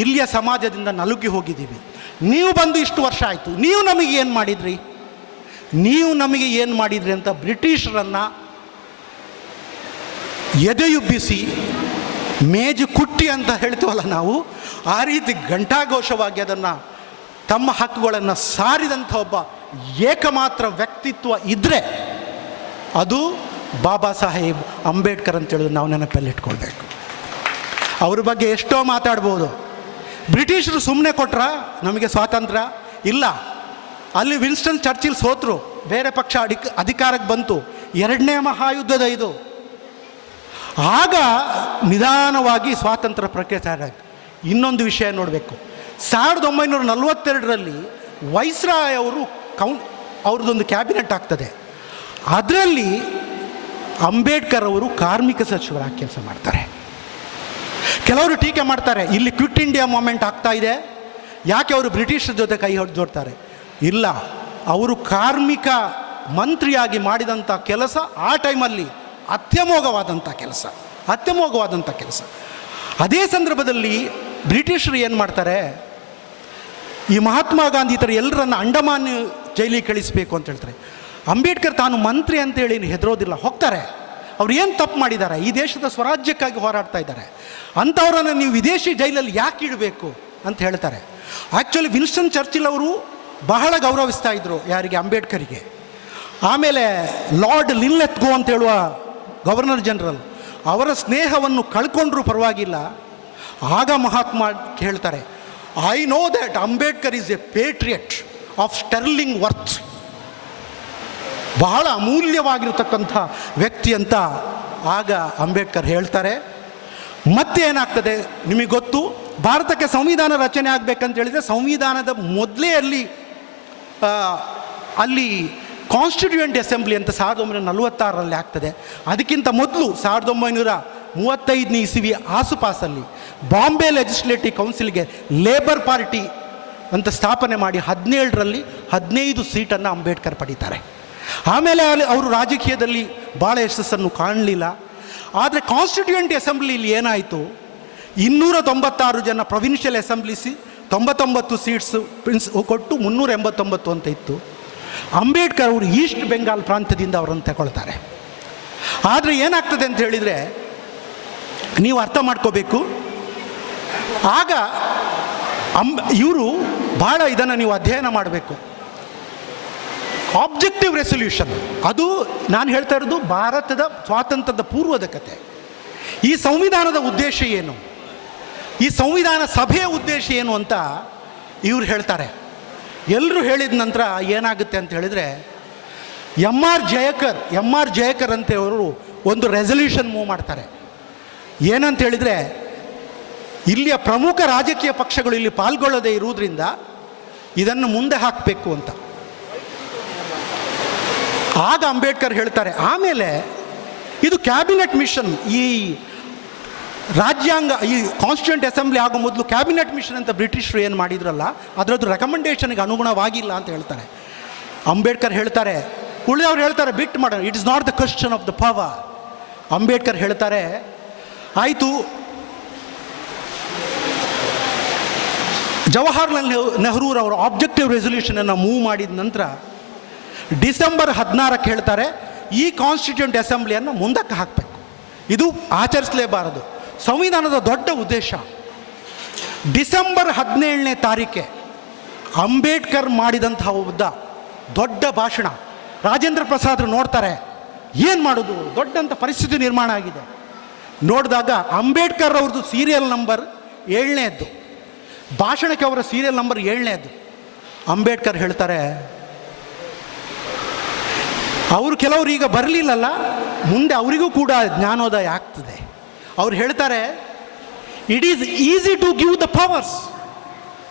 ಇಲ್ಲಿಯ ಸಮಾಜದಿಂದ ನಲುಗಿ ಹೋಗಿದ್ದೀವಿ, ನೀವು ಬಂದು ಇಷ್ಟು ವರ್ಷ ಆಯಿತು, ನೀವು ನಮಗೆ ಏನು ಮಾಡಿದ್ರಿ ಅಂತ ಬ್ರಿಟಿಷರನ್ನು ಎದೆಯುಬ್ಬಿಸಿ ಮೇಜು ಕುಟ್ಟಿ ಅಂತ ಹೇಳ್ತೀವಲ್ಲ ನಾವು, ಆ ರೀತಿ ಘಂಟಾಘೋಷವಾಗಿ ಅದನ್ನು ತಮ್ಮ ಹಕ್ಕುಗಳನ್ನು ಸಾರಿದಂಥ ಒಬ್ಬ ಏಕಮಾತ್ರ ವ್ಯಕ್ತಿತ್ವ ಇದ್ದರೆ ಅದು ಬಾಬಾ ಸಾಹೇಬ್ ಅಂಬೇಡ್ಕರ್ ಅಂತೇಳಿದ್ರೆ ನಾವು ನೆನಪಲ್ಲಿಟ್ಕೊಳ್ಬೇಕು. ಅವ್ರ ಬಗ್ಗೆ ಎಷ್ಟೋ ಮಾತಾಡ್ಬೋದು. ಬ್ರಿಟಿಷರು ಸುಮ್ಮನೆ ಕೊಟ್ರ ನಮಗೆ ಸ್ವಾತಂತ್ರ್ಯ? ಇಲ್ಲ. ಅಲ್ಲಿ ವಿನ್ಸ್ಟನ್ ಚರ್ಚಿಲ್ ಸೋತರು, ಬೇರೆ ಪಕ್ಷ ಅಧಿಕಾರಕ್ಕೆ ಬಂತು, 2ನೇ ಮಹಾಯುದ್ಧದ ಇದು. ಆಗ ನಿಧಾನವಾಗಿ ಸ್ವಾತಂತ್ರ್ಯ ಪ್ರಕ್ರಿಯೆ ಆಯಿತು. ಇನ್ನೊಂದು ವಿಷಯ ನೋಡಬೇಕು, 1942ರಲ್ಲಿ ವೈಸ್ರಾಯ್ ಅವರು ಅವ್ರದ್ದೊಂದು ಕ್ಯಾಬಿನೆಟ್ ಆಗ್ತದೆ. ಅದರಲ್ಲಿ ಅಂಬೇಡ್ಕರ್ ಅವರು ಕಾರ್ಮಿಕ ಸಚಿವರಾಗಿ ಕೆಲಸ ಮಾಡ್ತಾರೆ. ಕೆಲವರು ಟೀಕೆ ಮಾಡ್ತಾರೆ, ಇಲ್ಲಿ ಕ್ವಿಟ್ ಇಂಡಿಯಾ ಮೂಮೆಂಟ್ ಆಗ್ತಾ ಇದೆ, ಯಾಕೆ ಅವರು ಬ್ರಿಟಿಷರ ಜೊತೆ ಕೈ ಜೋಡ್ತಾರೆ? ಇಲ್ಲ, ಅವರು ಕಾರ್ಮಿಕ ಮಂತ್ರಿಯಾಗಿ ಮಾಡಿದಂಥ ಕೆಲಸ ಆ ಟೈಮಲ್ಲಿ ಅತ್ಯಮೋಘವಾದಂಥ ಕೆಲಸ. ಅದೇ ಸಂದರ್ಭದಲ್ಲಿ ಬ್ರಿಟಿಷರು ಏನು ಮಾಡ್ತಾರೆ, ಈ ಮಹಾತ್ಮ ಗಾಂಧಿ ಥರ ಎಲ್ಲರನ್ನು ಅಂಡಮಾನ್ ಜೈಲಿಗೆ ಕಳಿಸಬೇಕು ಅಂತ ಹೇಳ್ತಾರೆ. ಅಂಬೇಡ್ಕರ್ ತಾನು ಮಂತ್ರಿ ಅಂತೇಳಿ ಹೆದರೋದಿಲ್ಲ, ಹೋಗ್ತಾರೆ. ಅವ್ರು ಏನು ತಪ್ಪು ಮಾಡಿದ್ದಾರೆ? ಈ ದೇಶದ ಸ್ವರಾಜ್ಯಕ್ಕಾಗಿ ಹೋರಾಡ್ತಾ ಇದ್ದಾರೆ, ಅಂಥವ್ರನ್ನು ನೀವು ವಿದೇಶಿ ಜೈಲಲ್ಲಿ ಯಾಕೆ ಇಡಬೇಕು ಅಂತ ಹೇಳ್ತಾರೆ. ಆ್ಯಕ್ಚುಲಿ ವಿನ್ಸ್ಟನ್ ಚರ್ಚಿಲ್ ಅವರು ಬಹಳ ಗೌರವಿಸ್ತಾ ಇದ್ದರು ಯಾರಿಗೆ? ಅಂಬೇಡ್ಕರಿಗೆ. ಆಮೇಲೆ ಲಾರ್ಡ್ ಲಿನ್ಲೆತ್ಗೋ ಅಂತ ಹೇಳುವ ಗವರ್ನರ್ ಜನರಲ್, ಅವರ ಸ್ನೇಹವನ್ನು ಕಳ್ಕೊಂಡ್ರೂ ಪರವಾಗಿಲ್ಲ. ಆಗ ಮಹಾತ್ಮ ಹೇಳ್ತಾರೆ, I know that Ambedkar is A ಪೇಟ್ರಿಯಟ್ of sterling worth. ಬಹಳ ಅಮೂಲ್ಯವಾಗಿರತಕ್ಕಂಥ ವ್ಯಕ್ತಿ ಅಂತ ಆಗ ಅಂಬೇಡ್ಕರ್ ಹೇಳ್ತಾರೆ. ಮತ್ತೆ ಏನಾಗ್ತದೆ ನಿಮಗೆ ಗೊತ್ತು, ಭಾರತಕ್ಕೆ ಸಂವಿಧಾನ ರಚನೆ ಆಗಬೇಕಂತ ಹೇಳಿದರೆ ಸಂವಿಧಾನದ ಮೊದಲೇ ಅಲ್ಲಿ ಕಾನ್ಸ್ಟಿಟ್ಯೂಯೆಂಟ್ ಅಸೆಂಬ್ಲಿ ಅಂತ 1946ರಲ್ಲಿ ಆಗ್ತದೆ. ಅದಕ್ಕಿಂತ ಮೊದಲು 1935ನೇ ಇಸವಿ ಆಸುಪಾಸಲ್ಲಿ ಬಾಂಬೆ ಲೆಜಿಸ್ಲೇಟಿವ್ ಕೌನ್ಸಿಲ್ಗೆ ಲೇಬರ್ ಪಾರ್ಟಿ ಅಂತ ಸ್ಥಾಪನೆ ಮಾಡಿ 17ರಲ್ಲಿ 15 ಸೀಟನ್ನು ಅಂಬೇಡ್ಕರ್ ಪಡೀತಾರೆ. ಆಮೇಲೆ ಅವರು ರಾಜಕೀಯದಲ್ಲಿ ಭಾಳ ಯಶಸ್ಸನ್ನು ಕಾಣಲಿಲ್ಲ. ಆದರೆ ಕಾನ್ಸ್ಟಿಟ್ಯೂಯೆಂಟ್ ಅಸೆಂಬ್ಲಿಲಿ ಏನಾಯಿತು, 296 ಜನ ಪ್ರೊವಿನ್ಷಿಯಲ್ ಅಸೆಂಬ್ಲಿಸಿ 99 ಸೀಟ್ಸ್ ಕೊಟ್ಟು 389 ಅಂತ ಇತ್ತು. ಅಂಬೇಡ್ಕರ್ ಅವರು ಈಸ್ಟ್ ಬೆಂಗಾಲ್ ಪ್ರಾಂತ್ಯದಿಂದ ಅವರನ್ನು ತಗೊಳ್ತಾರೆ. ಆದರೆ ಏನಾಗ್ತದೆ ಅಂತ ಹೇಳಿದರೆ ನೀವು ಅರ್ಥ ಮಾಡ್ಕೋಬೇಕು, ಆಗ ಇವರು ಭಾಳ ಇದನ್ನು ನೀವು ಅಧ್ಯಯನ ಮಾಡಬೇಕು. ಆಬ್ಜೆಕ್ಟಿವ್ ರೆಸೊಲ್ಯೂಷನ್, ಅದು ನಾನು ಹೇಳ್ತಾ ಇರೋದು ಭಾರತದ ಸ್ವಾತಂತ್ರ್ಯದ ಪೂರ್ವದ ಕತೆ. ಈ ಸಂವಿಧಾನದ ಉದ್ದೇಶ ಏನು, ಈ ಸಂವಿಧಾನ ಸಭೆಯ ಉದ್ದೇಶ ಏನು ಅಂತ ಇವ್ರು ಹೇಳ್ತಾರೆ. ಎಲ್ಲರೂ ಹೇಳಿದ ನಂತರ ಏನಾಗುತ್ತೆ ಅಂತ ಹೇಳಿದರೆ, ಎಮ್ ಆರ್ ಜಯಕರ್ ಅಂತ ಅವರು ಒಂದು ರೆಸಲ್ಯೂಷನ್ ಮೂವ್ ಮಾಡ್ತಾರೆ. ಏನಂತ ಹೇಳಿದರೆ, ಇಲ್ಲಿಯ ಪ್ರಮುಖ ರಾಜಕೀಯ ಪಕ್ಷಗಳು ಇಲ್ಲಿ ಪಾಲ್ಗೊಳ್ಳದೇ ಇರುವುದರಿಂದ ಇದನ್ನು ಮುಂದೆ ಹಾಕಬೇಕು ಅಂತ. ಆಗ ಅಂಬೇಡ್ಕರ್ ಹೇಳ್ತಾರೆ. ಆಮೇಲೆ ಇದು ಕ್ಯಾಬಿನೆಟ್ ಮಿಷನ್, ಈ ರಾಜ್ಯಾಂಗ, ಈ ಕಾನ್ಸ್ಟಿಟ್ಯೂಂಟ್ ಅಸೆಂಬ್ಲಿ ಆಗೋ ಮೊದಲು ಕ್ಯಾಬಿನೆಟ್ ಮಿಷನ್ ಅಂತ ಬ್ರಿಟಿಷರು ಏನು ಮಾಡಿದ್ರಲ್ಲ, ಅದರದ್ದು ರೆಕಮೆಂಡೇಷನ್ಗೆ ಅನುಗುಣವಾಗಿಲ್ಲ ಅಂತ ಹೇಳ್ತಾರೆ. ಅಂಬೇಡ್ಕರ್ ಹೇಳ್ತಾರೆ, ಉಳಿದವ್ರು ಹೇಳ್ತಾರೆ ಬಿಟ್ಟು ಮಾಡೋಣ, it is not the question of the power. Ambedkar ಹೇಳ್ತಾರೆ, ಆಯಿತು, ಜವಾಹರ್ಲಾಲ್ ನೆಹರೂರವರು ಆಬ್ಜೆಕ್ಟಿವ್ ರೆಸೊಲ್ಯೂಷನನ್ನು ಮೂವ್ ಮಾಡಿದ ನಂತರ ಡಿಸೆಂಬರ್ 16ಕ್ಕೆ ಹೇಳ್ತಾರೆ, ಈ ಕಾನ್ಸ್ಟಿಟ್ಯೂಂಟ್ ಅಸೆಂಬ್ಲಿಯನ್ನು ಮುಂದಕ್ಕೆ ಹಾಕಬೇಕು, ಇದು ಆಚರಿಸಲೇಬಾರದು. ಸಂವಿಧಾನದ ದೊಡ್ಡ ಉದ್ದೇಶ. ಡಿಸೆಂಬರ್ 17ನೇ ತಾರೀಕೆ ಅಂಬೇಡ್ಕರ್ ಮಾಡಿದಂತಹ ದೊಡ್ಡ ಭಾಷಣ ರಾಜೇಂದ್ರ ಪ್ರಸಾದರು ನೋಡ್ತಾರೆ. ಏನು ಮಾಡೋದು, ದೊಡ್ಡಂಥ ಪರಿಸ್ಥಿತಿ ನಿರ್ಮಾಣ ಆಗಿದೆ. ನೋಡಿದಾಗ ಅಂಬೇಡ್ಕರ್ ಅವ್ರದ್ದು ಸೀರಿಯಲ್ ನಂಬರ್ 7ನೇದ್ದು, ಭಾಷಣಕ್ಕೆ ಅವರ ಸೀರಿಯಲ್ ನಂಬರ್ 7ನೇದ್ದು. ಅಂಬೇಡ್ಕರ್ ಹೇಳ್ತಾರೆ, ಅವರು ಕೆಲವರು ಈಗ ಬರಲಿಲ್ಲಲ್ಲ, ಮುಂದೆ ಅವರಿಗೂ ಕೂಡ ಜ್ಞಾನೋದಯ ಆಗ್ತದೆ. ಅವ್ರು ಹೇಳ್ತಾರೆ, it is easy to give the powers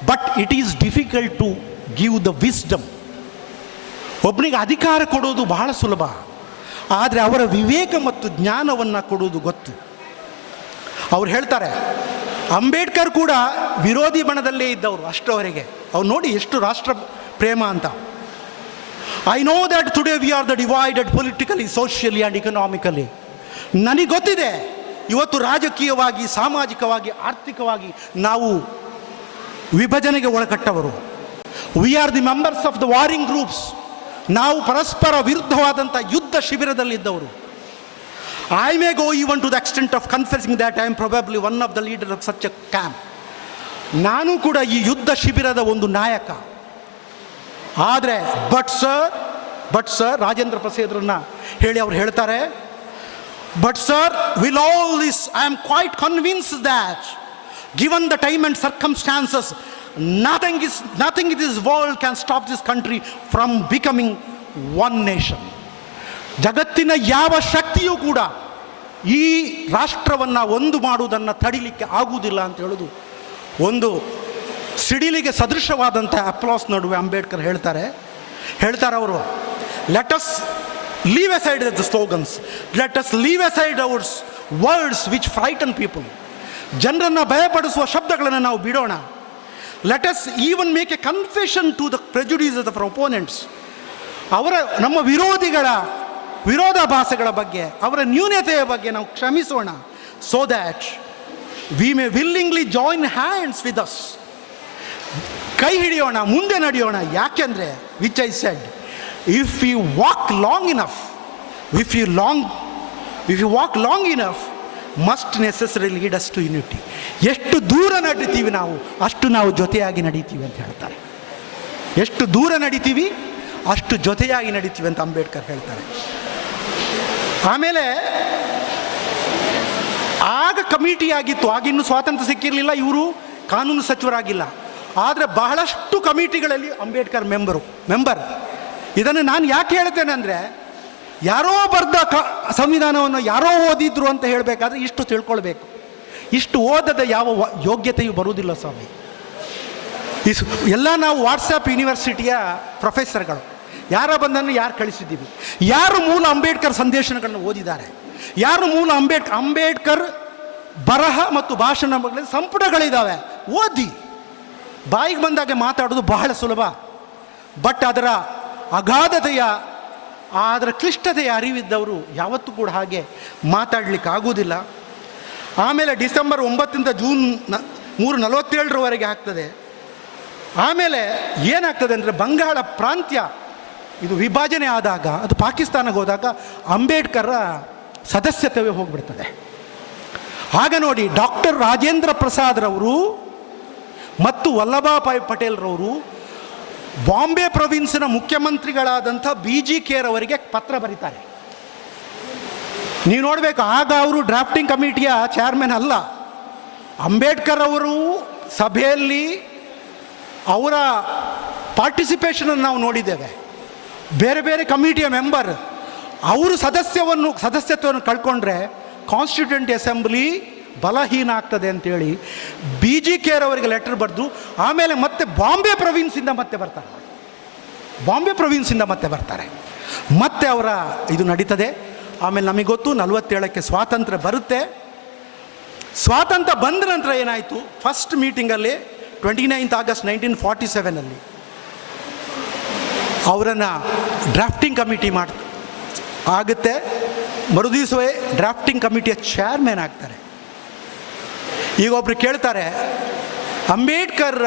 but it is difficult to give the wisdom. ಒಬ್ಬನಿಗೆ ಅಧಿಕಾರ ಕೊಡೋದು ಬಹಳ ಸುಲಭ, ಆದರೆ ಅವರ ವಿವೇಕ ಮತ್ತು ಜ್ಞಾನವನ್ನು ಕೊಡೋದು ಗೊತ್ತು. ಅವ್ರು ಹೇಳ್ತಾರೆ, ಅಂಬೇಡ್ಕರ್ ಕೂಡ ವಿರೋಧಿ ಬಣದಲ್ಲೇ ಇದ್ದವರು ಅಷ್ಟರವರೆಗೆ. ಅವ್ರು ನೋಡಿ ಎಷ್ಟು ರಾಷ್ಟ್ರ ಪ್ರೇಮ ಅಂತ. I know that today we are the divided politically, socially and economically. ನನಗೆ ಗೊತ್ತಿದೆ, ಇವತ್ತು ರಾಜಕೀಯವಾಗಿ, ಸಾಮಾಜಿಕವಾಗಿ, ಆರ್ಥಿಕವಾಗಿ ನಾವು ವಿಭಜನೆಗೆ ಒಳಗಟ್ಟವರು. We are the members of the warring groups. ನಾವು ಪರಸ್ಪರ ವಿರುದ್ಧವಾದಂಥ ಯುದ್ಧ ಶಿಬಿರದಲ್ಲಿದ್ದವರು. I may go even to the extent of confessing that I am probably one of the leaders of such a camp. ನಾನು ಕೂಡ ಈ ಯುದ್ಧ ಶಿಬಿರದ ಒಂದು ನಾಯಕ. ಆದರೆ ಬಟ್ ಸರ್ ರಾಜೇಂದ್ರ ಪ್ರಸಾದ್ರನ್ನ ಹೇಳಿ ಅವ್ರು ಹೇಳ್ತಾರೆ, but sir, will all this I am quite convinced that given the time and circumstances nothing in this world can stop this country from becoming one nation. ಜಗತ್ತಿನ ಯಾವ ಶಕ್ತಿಯೂ ಕೂಡ ಈ ರಾಷ್ಟ್ರವನ್ನು ಒಂದು ಮಾಡುವುದನ್ನು ತಡಿಲಿಕ್ಕೆ ಆಗುವುದಿಲ್ಲ ಅಂತ ಹೇಳೋದು ಒಂದು ಸಿಡಿಲಿಗೆ ಸದೃಶವಾದಂಥ ಅಪ್ಲಾಸ್ ನಡುವೆ ಅಂಬೇಡ್ಕರ್ ಹೇಳ್ತಾರೆ ಅವರು, let us leave aside the slogans, let us leave aside ours words which frighten people. ಜನರನ್ನು ಭಯಪಡಿಸುವ ಶಬ್ದಗಳನ್ನು ನಾವು ಬಿಡೋಣ. Let us even make a confession to the prejudices of our opponents. ನಮ್ಮ ವಿರೋಧಿಗಳ ವಿರೋಧಾಭಾಸಗಳ ಬಗ್ಗೆ, ಅವರ ನ್ಯೂನತೆಯ ಬಗ್ಗೆ ನಾವು ಕ್ಷಮಿಸೋಣ. So that we may willingly join hands with us. ಕೈ ಹಿಡಿಯೋಣ, ಮುಂದೆ ನಡೆಯೋಣ. ಯಾಕೆಂದರೆ which I said, if you walk long enough must necessary lead us to unity. ಎಷ್ಟು ದೂರ ನಡೀತೀವಿ ನಾವು, ಅಷ್ಟು ನಾವು ಜೊತೆಯಾಗಿ ನಡೀತೀವಿ ಅಂತ ಹೇಳ್ತಾರೆ. ಎಷ್ಟು ದೂರ ನಡೀತೀವಿ ಅಷ್ಟು ಜೊತೆಯಾಗಿ ನಡೀತೀವಿ ಅಂತ ಅಂಬೇಡ್ಕರ್ ಹೇಳ್ತಾರೆ. ಆಮೇಲೆ ಆಗ ಕಮಿಟಿ ಆಗಿತ್ತು, ಆಗಿನ್ನೂ ಸ್ವಾತಂತ್ರ್ಯ ಸಿಕ್ಕಿರಲಿಲ್ಲ, ಇವರು ಕಾನೂನು ಸಚಿವರಾಗಿಲ್ಲ. ಆದರೆ ಬಹಳಷ್ಟು ಕಮಿಟಿಗಳಲ್ಲಿ ಅಂಬೇಡ್ಕರ್ ಮೆಂಬರ್. ಇದನ್ನು ನಾನು ಯಾಕೆ ಹೇಳ್ತೇನೆ ಅಂದರೆ, ಯಾರೋ ಬರೆದ ಸಂವಿಧಾನವನ್ನು ಯಾರೋ ಓದಿದ್ರು ಅಂತ ಹೇಳಬೇಕಾದ್ರೆ ಇಷ್ಟು ತಿಳ್ಕೊಳ್ಬೇಕು. ಇಷ್ಟು ಓದದ ಯಾವ ಯೋಗ್ಯತೆಯೂ ಬರುವುದಿಲ್ಲ ಸ್ವಾಮಿ. ಎಲ್ಲ ನಾವು ವಾಟ್ಸಪ್ ಯೂನಿವರ್ಸಿಟಿಯ ಪ್ರೊಫೆಸರ್ಗಳು. ಯಾರ ಬಂದನ್ನು ಯಾರು ಕಳಿಸಿದ್ದೀವಿ, ಯಾರು ಮೂಲ ಅಂಬೇಡ್ಕರ್ ಸಂದೇಶಗಳನ್ನು ಓದಿದ್ದಾರೆ, ಯಾರು ಮೂಲ ಅಂಬೇಡ್ಕರ್ ಬರಹ ಮತ್ತು ಭಾಷಣ ಸಂಪುಟಗಳಿದ್ದಾವೆ, ಓದಿ. ಬಾಯಿಗೆ ಬಂದಾಗೆ ಮಾತಾಡೋದು ಬಹಳ ಸುಲಭ, ಬಟ್ ಅದರ ಅಗಾಧತೆಯ ಅದರ ಕ್ಲಿಷ್ಟತೆಯ ಅರಿವಿದ್ದವರು ಯಾವತ್ತೂ ಕೂಡ ಹಾಗೆ ಮಾತಾಡಲಿಕ್ಕೆ ಆಗೋದಿಲ್ಲ. ಆಮೇಲೆ ಡಿಸೆಂಬರ್ 9 ಜೂನ್ 3:47 ಆಗ್ತದೆ. ಆಮೇಲೆ ಏನಾಗ್ತದೆ ಅಂದರೆ ಬಂಗಾಳ ಪ್ರಾಂತ್ಯ ಇದು ವಿಭಜನೆ ಆದಾಗ, ಅದು ಪಾಕಿಸ್ತಾನಕ್ಕೆ ಹೋದಾಗ ಅಂಬೇಡ್ಕರ ಸದಸ್ಯತ್ವವೇ ಹೋಗ್ಬಿಡ್ತದೆ. ಆಗ ನೋಡಿ, ಡಾಕ್ಟರ್ ರಾಜೇಂದ್ರ ಪ್ರಸಾದ್ರವರು ಮತ್ತು ವಲ್ಲಭಭಾಯ್ ಪಟೇಲ್ರವರು ಬಾಂಬೆ ಪ್ರೊವಿನ್ಸಿನ ಮುಖ್ಯಮಂತ್ರಿಗಳಾದಂಥ BG ಖೇರ್ ಪತ್ರ ಬರೀತಾರೆ. ನೀವು ನೋಡಬೇಕು, ಆಗ ಅವರು ಡ್ರಾಫ್ಟಿಂಗ್ ಕಮಿಟಿಯ ಚೇರ್ಮನ್ ಅಲ್ಲ. ಅಂಬೇಡ್ಕರ್ ಅವರು ಸಭೆಯಲ್ಲಿ ಅವರ ಪಾರ್ಟಿಸಿಪೇಷನನ್ನು ನಾವು ನೋಡಿದ್ದೇವೆ. ಬೇರೆ ಬೇರೆ ಕಮಿಟಿಯ ಮೆಂಬರ್ ಅವರು ಸದಸ್ಯತ್ವವನ್ನು ಕಳ್ಕೊಂಡ್ರೆ ಕಾನ್ಸ್ಟಿಟ್ಯೂಂಟ್ ಅಸೆಂಬ್ಲಿ ಬಲಹೀನ ಆಗ್ತದೆ ಅಂತೇಳಿ BG ಖೇರ್ ಅವರಿಗೆ ಲೆಟರ್ ಬರೆದು ಆಮೇಲೆ ಮತ್ತೆ ಬಾಂಬೆ ಪ್ರೊವಿನ್ಸಿಂದ ಮತ್ತೆ ಬರ್ತಾರೆ. ಮತ್ತೆ ಅವರ ಇದು ನಡೀತದೆ. ಆಮೇಲೆ ನಮಗೆ ಗೊತ್ತು 47ಕ್ಕೆ ಸ್ವಾತಂತ್ರ್ಯ ಬರುತ್ತೆ. ಸ್ವಾತಂತ್ರ್ಯ ಬಂದ ನಂತರ ಏನಾಯಿತು, ಫಸ್ಟ್ ಮೀಟಿಂಗಲ್ಲಿ 29 ಆಗಸ್ಟ್ 1947 ಅವರನ್ನು ಡ್ರಾಫ್ಟಿಂಗ್ ಕಮಿಟಿ ಆಗುತ್ತೆ. ಮರುದಿವಸವೇ ಡ್ರಾಫ್ಟಿಂಗ್ ಕಮಿಟಿಯ ಚೇರ್ಮನ್ ಆಗ್ತಾರೆ. ಈಗ ಒಬ್ರು ಕೇಳ್ತಾರೆ, ಅಂಬೇಡ್ಕರ್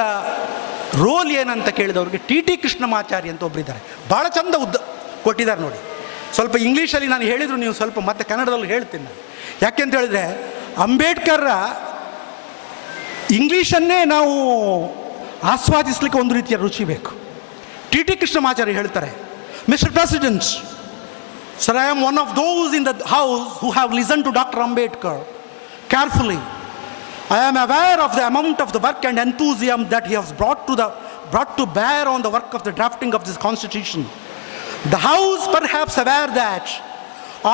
ರೋಲ್ ಏನಂತ ಕೇಳಿದವ್ರಿಗೆ TT ಕೃಷ್ಣಮಾಚಾರಿ ಅಂತ ಒಬ್ಬರಿದ್ದಾರೆ, ಭಾಳ ಚಂದ ಕೊಟ್ಟಿದ್ದಾರೆ ನೋಡಿ. ಸ್ವಲ್ಪ ಇಂಗ್ಲೀಷಲ್ಲಿ ನಾನು ಹೇಳಿದ್ರು, ನೀವು ಸ್ವಲ್ಪ ಮತ್ತೆ ಕನ್ನಡದಲ್ಲಿ ಹೇಳ್ತೀನಿ ನಾನು. ಯಾಕೆಂತ ಹೇಳಿದ್ರೆ, ಅಂಬೇಡ್ಕರ್ ಇಂಗ್ಲೀಷನ್ನೇ ನಾವು ಆಸ್ವಾದಿಸಲಿಕ್ಕೆ ಒಂದು ರೀತಿಯ ರುಚಿ ಬೇಕು. TT ಕೃಷ್ಣಮಾಚಾರಿ ಹೇಳ್ತಾರೆ, mister president, sir, I am one of those in the house who have listened to Dr. Ambedkar carefully. I am aware of the amount of the work and enthusiasm that he has brought to bear on the work of the drafting of this constitution. The house perhaps aware that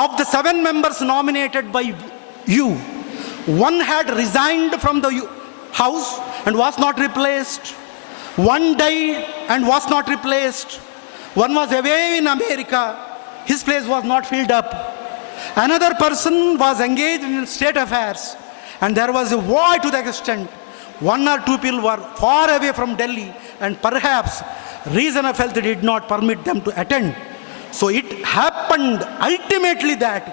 of the 7 members nominated by you, one had resigned from the house and was not replaced. One died and was not replaced. One was away in America. His place was not filled up. Another person was engaged in state affairs, and there was a void to the extent 1 or 2 people were far away from Delhi, and perhaps reason of health did not permit them to attend. So it happened ultimately that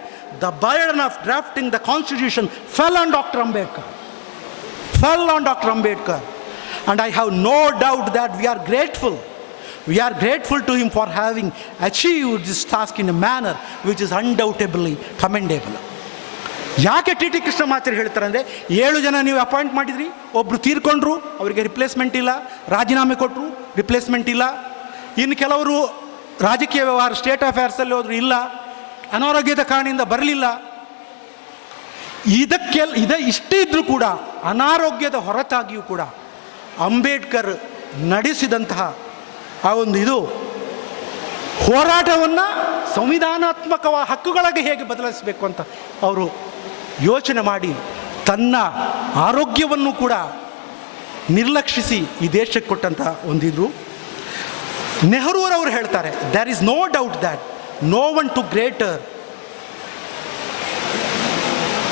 the burden of drafting the constitution fell on Dr. Ambedkar. And I have no doubt that we are grateful to him for having achieved this task in a manner which is undoubtedly commendable. ಯಾಕೆ TT Krishnamachari ಹೇಳ್ತಾರೆ ಅಂದರೆ, 7 ಜನ ನೀವು appoint ಮಾಡಿದ್ರಿ, ಒಬ್ಬರು ತೀರ್ಕೊಂಡ್ರು, ಅವರಿಗೆ replacement ಇಲ್ಲ, ರಾಜೀನಾಮೆ ಕೊಟ್ಟರು, ರಿಪ್ಲೇಸ್ಮೆಂಟ್ ಇಲ್ಲ. ಇನ್ನು ಕೆಲವರು ರಾಜಕೀಯ ವ್ಯವಹಾರ ಸ್ಟೇಟ್ ಅಫೇರ್ಸಲ್ಲಿ ಹೋದ್ರು, ಇಲ್ಲ, ಅನಾರೋಗ್ಯದ ಕಾರಣದಿಂದ ಬರಲಿಲ್ಲ. ಇಷ್ಟೇ ಇದ್ರೂ ಕೂಡ, ಅನಾರೋಗ್ಯದ ಹೊರತಾಗಿಯೂ ಕೂಡ ಅಂಬೇಡ್ಕರ್ ನಡೆಸಿದಂತಹ ಆ ಒಂದು ಹೋರಾಟವನ್ನು ಸಂವಿಧಾನಾತ್ಮಕ ಹಕ್ಕುಗಳಿಗೆ ಹೇಗೆ ಬದಲಿಸಬೇಕು ಅಂತ ಅವರು ಯೋಚನೆ ಮಾಡಿ ತನ್ನ ಆರೋಗ್ಯವನ್ನು ಕೂಡ ನಿರ್ಲಕ್ಷಿಸಿ ಈ ದೇಶಕ್ಕೆ ಕೊಟ್ಟಂಥ ಒಂದಿದ್ರು. ನೆಹರೂರವರು ಹೇಳ್ತಾರೆ, there is no doubt that no one took greater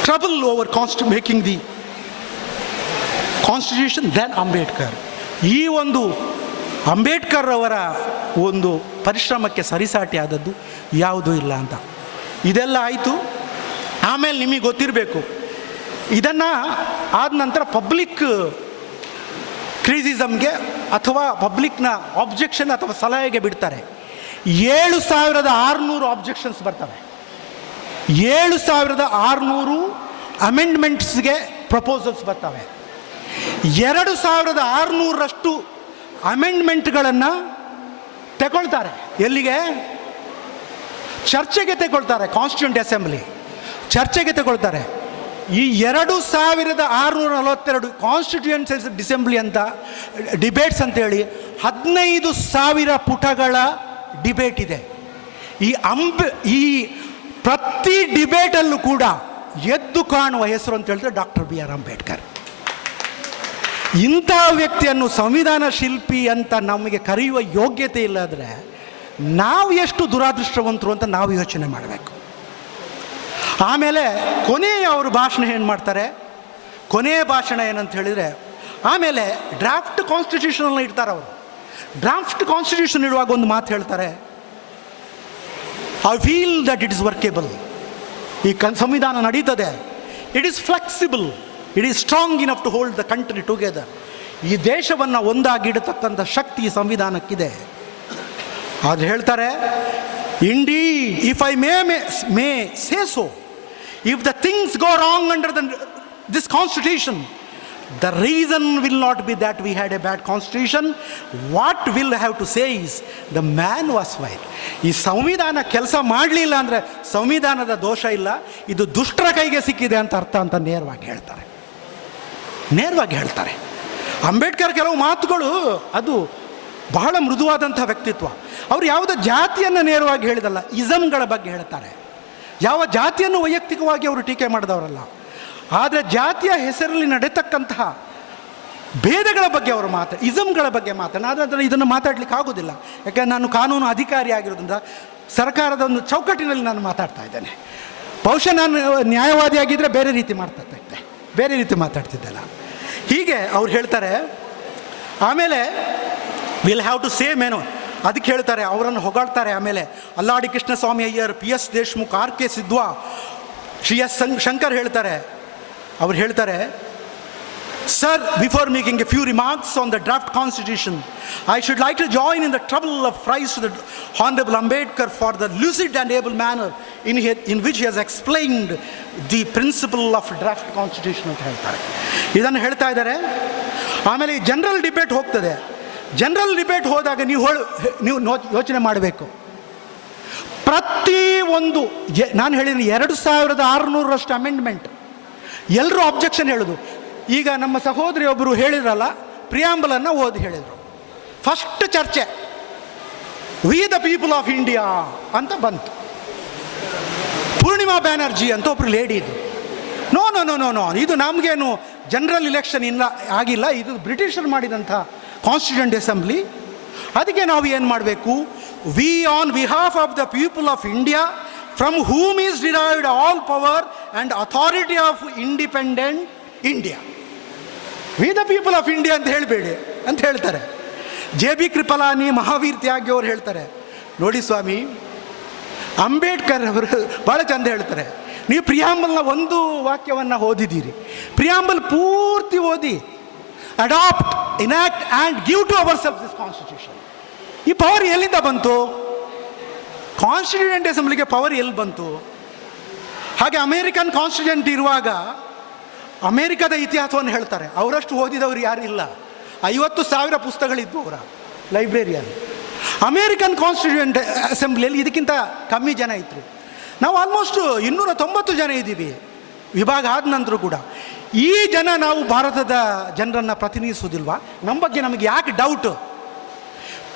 trouble over making the constitution than Ambedkar. ಈ ಒಂದು ಅಂಬೇಡ್ಕರ್ ಅವರ ಒಂದು ಪರಿಶ್ರಮಕ್ಕೆ ಸರಿಸಾಟಿ ಆದದ್ದು ಯಾವುದೂ ಇಲ್ಲ ಅಂತ. ಇದೆಲ್ಲ ಆಯಿತು. ಆಮೇಲೆ ನಿಮಗೆ ಗೊತ್ತಿರಬೇಕು, ಇದನ್ನು ಆದ ನಂತರ ಪಬ್ಲಿಕ್ ಕ್ರಿಟಿಸಿಸಮ್ಗೆ ಅಥವಾ ಪಬ್ಲಿಕ್ನ ಆಬ್ಜೆಕ್ಷನ್ ಅಥವಾ ಸಲಹೆಗೆ ಬಿಡ್ತಾರೆ. 7600 ಆಬ್ಜೆಕ್ಷನ್ಸ್ ಬರ್ತವೆ. 7600 ಅಮೆಂಡ್ಮೆಂಟ್ಸ್ಗೆ ಪ್ರಪೋಸಲ್ಸ್ ಬರ್ತವೆ. 2600ರಷ್ಟು ಅಮೆಂಡ್ಮೆಂಟ್ಗಳನ್ನು ತಗೊಳ್ತಾರೆ. ಎಲ್ಲಿಗೆ? ಚರ್ಚೆಗೆ ತಗೊಳ್ತಾರೆ. ಕಾನ್ಸ್ಟಿಟ್ಯೂಂಟ್ ಅಸೆಂಬ್ಲಿ ಚರ್ಚೆಗೆ ತಗೊಳ್ತಾರೆ. ಈ 2642 ಕಾನ್ಸ್ಟಿಟ್ಯೂಯೆಂಟ್ ಅಸೆಂಬ್ಲಿ ಅಂತ ಡಿಬೇಟ್ಸ್ ಅಂತೇಳಿ 15,000 ಪುಟಗಳ ಡಿಬೇಟ್ ಇದೆ. ಈ ಪ್ರತಿ ಡಿಬೇಟಲ್ಲೂ ಕೂಡ ಎದ್ದು ಕಾಣುವ ಹೆಸರು ಅಂತ ಹೇಳಿದ್ರೆ ಡಾಕ್ಟರ್ BR ಅಂಬೇಡ್ಕರ್. ಇಂಥ ವ್ಯಕ್ತಿಯನ್ನು ಸಂವಿಧಾನ ಶಿಲ್ಪಿ ಅಂತ ನಮಗೆ ಕರೆಯುವ ಯೋಗ್ಯತೆ ಇಲ್ಲದ್ರೆ ನಾವು ಎಷ್ಟು ದುರಾದೃಷ್ಟವಂತರು ಅಂತ ನಾವು ಯೋಚನೆ ಮಾಡಬೇಕು. ಆಮೇಲೆ ಕೊನೆಯ ಅವರು ಭಾಷಣ ಏನು ಮಾಡ್ತಾರೆ, ಕೊನೆಯ ಭಾಷಣ ಏನಂತ ಹೇಳಿದರೆ, ಆಮೇಲೆ ಡ್ರಾಫ್ಟ್ ಕಾನ್ಸ್ಟಿಟ್ಯೂಷನನ್ನು ಇಡ್ತಾರೆ ಅವರು. ಡ್ರಾಫ್ಟ್ ಕಾನ್ಸ್ಟಿಟ್ಯೂಷನ್ ಇಡುವಾಗ ಒಂದು ಮಾತು ಹೇಳ್ತಾರೆ, I feel that it is workable. ಈ ಸಂವಿಧಾನ ನಡೀತದೆ, it is flexible, it is strong enough to hold the country together. ಈ ದೇಶವನ್ನು ಒಂದಾಗಿಡತಕ್ಕಂಥ ಶಕ್ತಿ ಈ ಸಂವಿಧಾನಕ್ಕಿದೆ. ಆದರೆ ಹೇಳ್ತಾರೆ, indeed if I may say so, if the things go wrong under this constitution, the reason will not be that we had a bad constitution. What will have to say is the man was right. ಈ ಸಂವಿಧಾನ ಕೆಲಸ ಮಾಡಲಿಲ್ಲ ಅಂದರೆ ಸಂವಿಧಾನದ ದೋಷ ಇಲ್ಲ, ಇದು ದುಷ್ಟರ ಕೈಗೆ ಸಿಕ್ಕಿದೆ ಅಂತ ಅರ್ಥ ಅಂತ ನೇರವಾಗಿ ಹೇಳ್ತಾರೆ. ಅಂಬೇಡ್ಕರ್ ಕೆಲವು ಮಾತುಗಳು ಅದು ಬಹಳ ಮೃದುವಾದಂಥ ವ್ಯಕ್ತಿತ್ವ. ಅವರು ಯಾವುದೋ ಜಾತಿಯನ್ನು ನೇರವಾಗಿ ಹೇಳಿದಲ್ಲ, ಇಸಮ್ಗಳ ಬಗ್ಗೆ ಹೇಳ್ತಾರೆ. ಯಾವ ಜಾತಿಯನ್ನು ವೈಯಕ್ತಿಕವಾಗಿ ಅವರು ಟೀಕೆ ಮಾಡಿದವರಲ್ಲ, ಆದರೆ ಜಾತಿಯ ಹೆಸರಲ್ಲಿ ನಡೆತಕ್ಕಂತಹ ಭೇದಗಳ ಬಗ್ಗೆ ಅವರು ಇಸಮ್ಗಳ ಬಗ್ಗೆ ಆದರೆ ಇದನ್ನು ಮಾತಾಡಲಿಕ್ಕೆ ಆಗೋದಿಲ್ಲ. ಯಾಕೆಂದರೆ ನಾನು ಕಾನೂನು ಅಧಿಕಾರಿ ಆಗಿರೋದ್ರಿಂದ ಸರ್ಕಾರದ ಒಂದು ಚೌಕಟ್ಟಿನಲ್ಲಿ ನಾನು ಮಾತಾಡ್ತಾ ಇದ್ದೇನೆ. ಬಹುಶಃ ನಾನು ನ್ಯಾಯವಾದಿಯಾಗಿದ್ದರೆ ಬೇರೆ ರೀತಿ ಮಾತಾಡ್ತಿದ್ದೆ ನಾನು. ಹೀಗೆ ಅವ್ರು ಹೇಳ್ತಾರೆ. ಆಮೇಲೆ ವಿಲ್ ಹ್ಯಾವ್ ಟು ಸೇಮ್ ಏನೋ ಅದಕ್ಕೆ ಹೇಳ್ತಾರೆ, ಅವರನ್ನು ಹೊಗಳ್ತಾರೆ. ಆಮೇಲೆ ಅಲ್ಲಾಡಿ Krishnaswamy Iyer, PS Deshmukh, RK ಸಿದ್ವಾ, CS Shankar ಹೇಳ್ತಾರೆ. ಅವ್ರು ಹೇಳ್ತಾರೆ, sir, before making a few remarks on the draft constitution, I should like to join in the trouble of praise to the honourable Ambedkar for the lucid and able manner in which he has explained the principle of draft constitution ಅಂತ ಹೇಳ್ತಾರೆ. ಇದನ್ನು ಹೇಳ್ತಾ ಇದ್ದಾರೆ. ಆಮೇಲೆ ಈ general debate ಹೋಗ್ತದೆ. General debate ಹೋದಾಗ ನೀವು ಯೋಚನೆ ಮಾಡಬೇಕು. ಪ್ರತಿಯೊಂದು ನಾನು ಹೇಳಿದ್ದೀನಿ 2600ರಷ್ಟು ಅಮೆಂಡ್ಮೆಂಟ್, ಎಲ್ಲರೂ ಅಬ್ಜೆಕ್ಷನ್ ಹೇಳೋದು. ಈಗ ನಮ್ಮ ಸಹೋದರಿಯೊಬ್ಬರು ಹೇಳಿದ್ರಲ್ಲ, ಪ್ರಿಯಾಂಬಲನ್ನು ಓದಿ ಹೇಳಿದರು. ಫಸ್ಟ್ ಚರ್ಚೆ V the people of India ಅಂತ ಬಂತು. ಪೂರ್ಣಿಮಾ ಬ್ಯಾನರ್ಜಿ ಅಂತ ಒಬ್ರು ಲೇಡಿ ಇದ್ರು. ನೋ, ಇದು ನಮಗೇನು ಜನರಲ್ ಇಲೆಕ್ಷನ್ ಆಗಿಲ್ಲ, ಇದು ಬ್ರಿಟಿಷರು ಮಾಡಿದಂಥ ಕಾನ್ಸ್ಟಿಟ್ಯೂಂಟ್ ಅಸೆಂಬ್ಲಿ. ಅದಕ್ಕೆ ನಾವು ಏನು ಮಾಡಬೇಕು, we on behalf of the people of India, from whom is derived all power and authority of independent India. We the people of India ಅಂತ ಹೇಳಬೇಡಿ ಅಂತ ಹೇಳ್ತಾರೆ. JB ಕೃಪಲಾನಿ, ಮಹಾವೀರ್ ತ್ಯಾಗಿ ಅವರು ಹೇಳ್ತಾರೆ, ನೋಡಿ ಸ್ವಾಮಿ, ಅಂಬೇಡ್ಕರ್ ಅವರು ಭಾಳ ಚಂದ ಹೇಳ್ತಾರೆ, ನೀವು ಪ್ರಿಯಾಂಬಲ್ನ ಒಂದು ವಾಕ್ಯವನ್ನು ಓದಿದ್ದೀರಿ, ಪ್ರಿಯಾಂಬಲ್ ಪೂರ್ತಿ ಓದಿ, adopt, enact and give to our self this constitution. ಈ ಪವರ್ ಎಲ್ಲಿಂದ ಬಂತು? ಕಾನ್ಸ್ಟಿಟ್ಯೂಂಟ್ ಅಸೆಂಬ್ಲಿಗೆ ಪವರ್ ಎಲ್ಲಿ ಬಂತು? ಹಾಗೆ ಅಮೇರಿಕನ್ ಕಾನ್ಸ್ಟಿಟ್ಯೂಂಟ್ ಇರುವಾಗ ಅಮೇರಿಕದ ಇತಿಹಾಸವನ್ನು ಹೇಳ್ತಾರೆ. ಅವರಷ್ಟು ಓದಿದವರು ಯಾರಿಲ್ಲ. 50,000 ಪುಸ್ತಕಗಳಿದ್ವು ಅವರ ಲೈಬ್ರರಿಯಲ್ಲಿ. ಅಮೇರಿಕನ್ ಕಾನ್ಸ್ಟಿಟ್ಯೂಂಟ್ ಅಸೆಂಬ್ಲಿಯಲ್ಲಿ ಇದಕ್ಕಿಂತ ಕಮ್ಮಿ ಜನ ಇದ್ದರು. ನಾವು ಆಲ್ಮೋಸ್ಟ್ 290 ಜನ ಇದ್ದೀವಿ ವಿಭಾಗ ಆದ ನಂತರ ಕೂಡ. ಈ ಜನ ನಾವು ಭಾರತದ ಜನರನ್ನು ಪ್ರತಿನಿಧಿಸೋದಿಲ್ವಾ? ನಮ್ಮ ಬಗ್ಗೆ ನಮಗೆ ಯಾಕೆ ಡೌಟು?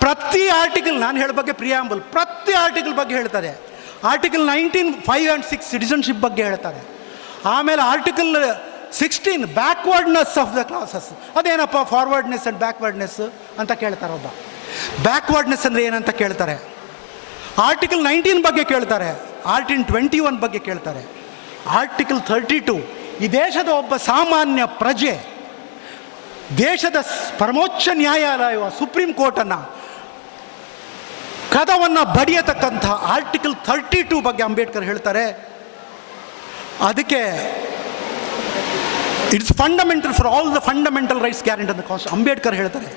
ಪ್ರತಿ ಆರ್ಟಿಕಲ್, ನಾನು ಹೇಳೋ ಬಗ್ಗೆ ಪ್ರಿಯಾಂಬಲ್, ಪ್ರತಿ ಆರ್ಟಿಕಲ್ ಬಗ್ಗೆ ಹೇಳ್ತಾರೆ. ಆರ್ಟಿಕಲ್ 19, 5 and 6 ಸಿಟಿಸನ್ಶಿಪ್ ಬಗ್ಗೆ ಹೇಳ್ತಾರೆ. ಆಮೇಲೆ article 16 backwardness of the classes. ಅದೇನಪ್ಪ ಫಾರ್ವರ್ಡ್ನೆಸ್ ಆ್ಯಂಡ್ ಬ್ಯಾಕ್ವರ್ಡ್ನೆಸ್ ಅಂತ ಕೇಳ್ತಾರೆ. ಒಬ್ಬ ಬ್ಯಾಕ್ವರ್ಡ್ನೆಸ್ ಅಂದರೆ ಏನಂತ ಕೇಳ್ತಾರೆ. ಆರ್ಟಿಕಲ್ 19 ಬಗ್ಗೆ ಕೇಳ್ತಾರೆ, ಆರ್ಟಿಕಲ್ 21 ಬಗ್ಗೆ ಕೇಳ್ತಾರೆ. ಆರ್ಟಿಕಲ್ 32 ಈ ದೇಶದ ಒಬ್ಬ ಸಾಮಾನ್ಯ ಪ್ರಜೆ, ದೇಶದ ಪರಮೋಚ್ಚ ನ್ಯಾಯಾಲಯ ಸುಪ್ರೀಂ ಕೋರ್ಟನ್ನು ಕದವನ್ನು ಬಡಿಯತಕ್ಕಂಥ ಆರ್ಟಿಕಲ್ 32 ಬಗ್ಗೆ ಅಂಬೇಡ್ಕರ್ ಹೇಳ್ತಾರೆ. ಅದಕ್ಕೆ it's fundamental for all the fundamental rights guarantee ಅಂತ ಅಂಬೇಡ್ಕರ್ ಹೇಳ್ತಾರೆ.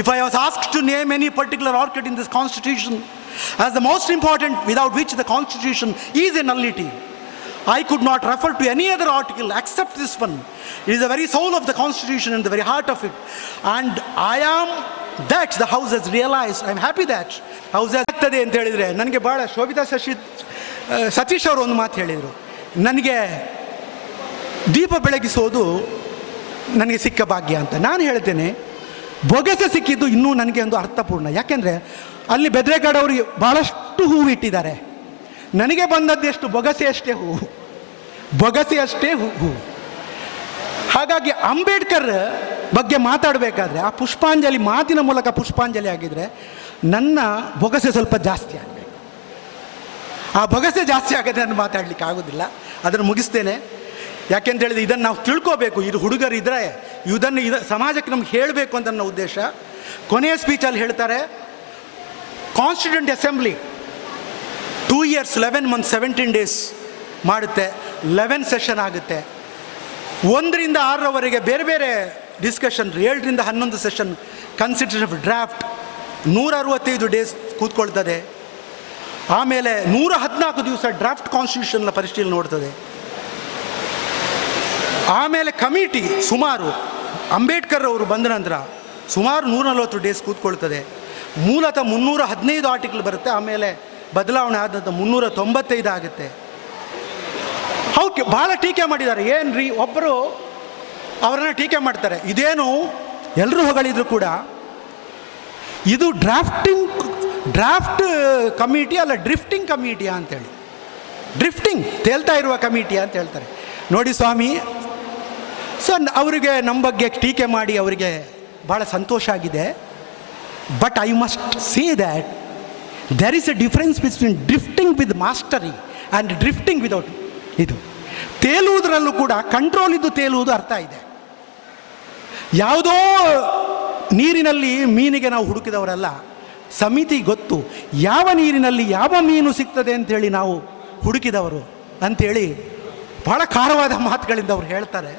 If I was asked to name any particular article in this constitution as the most important without which the constitution is a nullity, I could not refer to any other article except this one. It is the very soul of the Constitution and the very heart of it. And I am that the House has realized. I am happy that House has ಆಗ್ತದೆ ಅಂತ ಹೇಳಿದರೆ, ನನಗೆ ಭಾಳ ಶೋಭಿತಾ ಸತೀಶ್ ಅವರು ಒಂದು ಮಾತು ಹೇಳಿದರು, ನನಗೆ ದೀಪ ಬೆಳಗಿಸೋದು ನನಗೆ ಸಿಕ್ಕ ಭಾಗ್ಯ ಅಂತ. ನಾನು ಹೇಳ್ತೇನೆ, ಬೊಗಸೆ ಸಿಕ್ಕಿದ್ದು ಇನ್ನೂ ನನಗೆ ಒಂದು ಅರ್ಥಪೂರ್ಣ. ಯಾಕೆಂದರೆ ಅಲ್ಲಿ ಬೆದ್ರೆಗೌಡವ್ರಿಗೆ ಭಾಳಷ್ಟು ಹೂವು ಇಟ್ಟಿದ್ದಾರೆ, ನನಗೆ ಬಂದದ್ದು ಎಷ್ಟು ಬೊಗಸೆ ಅಷ್ಟೇ ಹೂವು. ಹಾಗಾಗಿ ಅಂಬೇಡ್ಕರ್ ಬಗ್ಗೆ ಮಾತಾಡಬೇಕಾದ್ರೆ ಆ ಪುಷ್ಪಾಂಜಲಿ, ಮಾತಿನ ಮೂಲಕ ಪುಷ್ಪಾಂಜಲಿ ಆಗಿದ್ರೆ ನನ್ನ ಬೊಗಸೆ ಸ್ವಲ್ಪ ಜಾಸ್ತಿ ಆಗಬೇಕು. ಆ ಬೊಗಸೆ ಜಾಸ್ತಿ ಆಗದೆ ನಾನು ಮಾತಾಡಲಿಕ್ಕೆ ಆಗೋದಿಲ್ಲ. ಅದನ್ನು ಮುಗಿಸ್ತೇನೆ. ಯಾಕೆಂತ ಹೇಳಿದ್ರೆ ಇದನ್ನು ನಾವು ತಿಳ್ಕೋಬೇಕು, ಇದು ಹುಡುಗರಿದ್ದರೆ ಇದನ್ನು ಸಮಾಜಕ್ಕೆ ನಮ್ಗೆ ಹೇಳಬೇಕು ಅಂತ ನನ್ನ ಉದ್ದೇಶ. ಕೊನೆಯ ಸ್ಪೀಚಲ್ಲಿ ಹೇಳ್ತಾರೆ, constituent assembly 2 years 11 months 17 days ಮಾಡುತ್ತೆ, 11 ಸೆಷನ್ ಆಗುತ್ತೆ. 1 ರಿಂದ 6ರವರೆಗೆ ಬೇರೆ ಬೇರೆ ಡಿಸ್ಕಷನ್, 7 ರಿಂದ 11 session consideration of draft, 165 days ಕೂತ್ಕೊಳ್ತದೆ. ಆಮೇಲೆ 114 ದಿವಸ ಡ್ರಾಫ್ಟ್ ಕಾನ್ಸ್ಟಿಟ್ಯೂಷನ್ನ ಪರಿಶೀಲನೆ ನೋಡ್ತದೆ. ಆಮೇಲೆ ಕಮಿಟಿ ಸುಮಾರು ಅಂಬೇಡ್ಕರ್ ಅವರು ಬಂದ ನಂತರ ಸುಮಾರು 140 ಡೇಸ್ ಕೂತ್ಕೊಳ್ತದೆ. ಮೂಲತಃ 315 ಆರ್ಟಿಕಲ್ ಬರುತ್ತೆ, ಆಮೇಲೆ ಬದಲಾವಣೆ ಆದಂಥ 395 ಆಗುತ್ತೆ. ಭಾಳ ಟೀಕೆ ಮಾಡಿದ್ದಾರೆ. ಏನು ರೀ, ಒಬ್ಬರು ಅವರನ್ನು ಟೀಕೆ ಮಾಡ್ತಾರೆ, ಇದೇನು ಎಲ್ಲರೂ ಹೊಗಳಿದ್ರು ಕೂಡ ಇದು ಡ್ರಾಫ್ಟ್ ಕಮಿಟಿ ಅಲ್ಲ, ಡ್ರಿಫ್ಟಿಂಗ್ ಕಮಿಟಿಯಾ ಅಂತೇಳಿ, ಡ್ರಿಫ್ಟಿಂಗ್ ತೇಲ್ತಾ ಇರುವ ಕಮಿಟಿಯಾ ಅಂತ ಹೇಳ್ತಾರೆ. ನೋಡಿ ಸ್ವಾಮಿ, ಅವರಿಗೆ ನಮ್ಮ ಬಗ್ಗೆ ಟೀಕೆ ಮಾಡಿ ಅವರಿಗೆ ಭಾಳ ಸಂತೋಷ ಆಗಿದೆ. But I must say that there is A difference between drifting with mastery and drifting without. ಇದು ತೇಲುವುದರಲ್ಲೂ ಕೂಡ ಕಂಟ್ರೋಲ್ ಇದ್ದು ತೇಲುವುದು ಅರ್ಥ ಇದೆ. ಯಾವುದೋ ನೀರಿನಲ್ಲಿ ಮೀನಿಗೆ ನಾವು ಹುಡುಕಿದವರಲ್ಲ, ಸಮಿತಿ ಗೊತ್ತು ಯಾವ ನೀರಿನಲ್ಲಿ ಯಾವ ಮೀನು ಸಿಗ್ತದೆ ಅಂಥೇಳಿ ನಾವು ಹುಡುಕಿದವರು ಅಂಥೇಳಿ ಭಾಳ ಖಾರವಾದ ಮಾತುಗಳಿಂದ ಅವ್ರು ಹೇಳ್ತಾರೆ.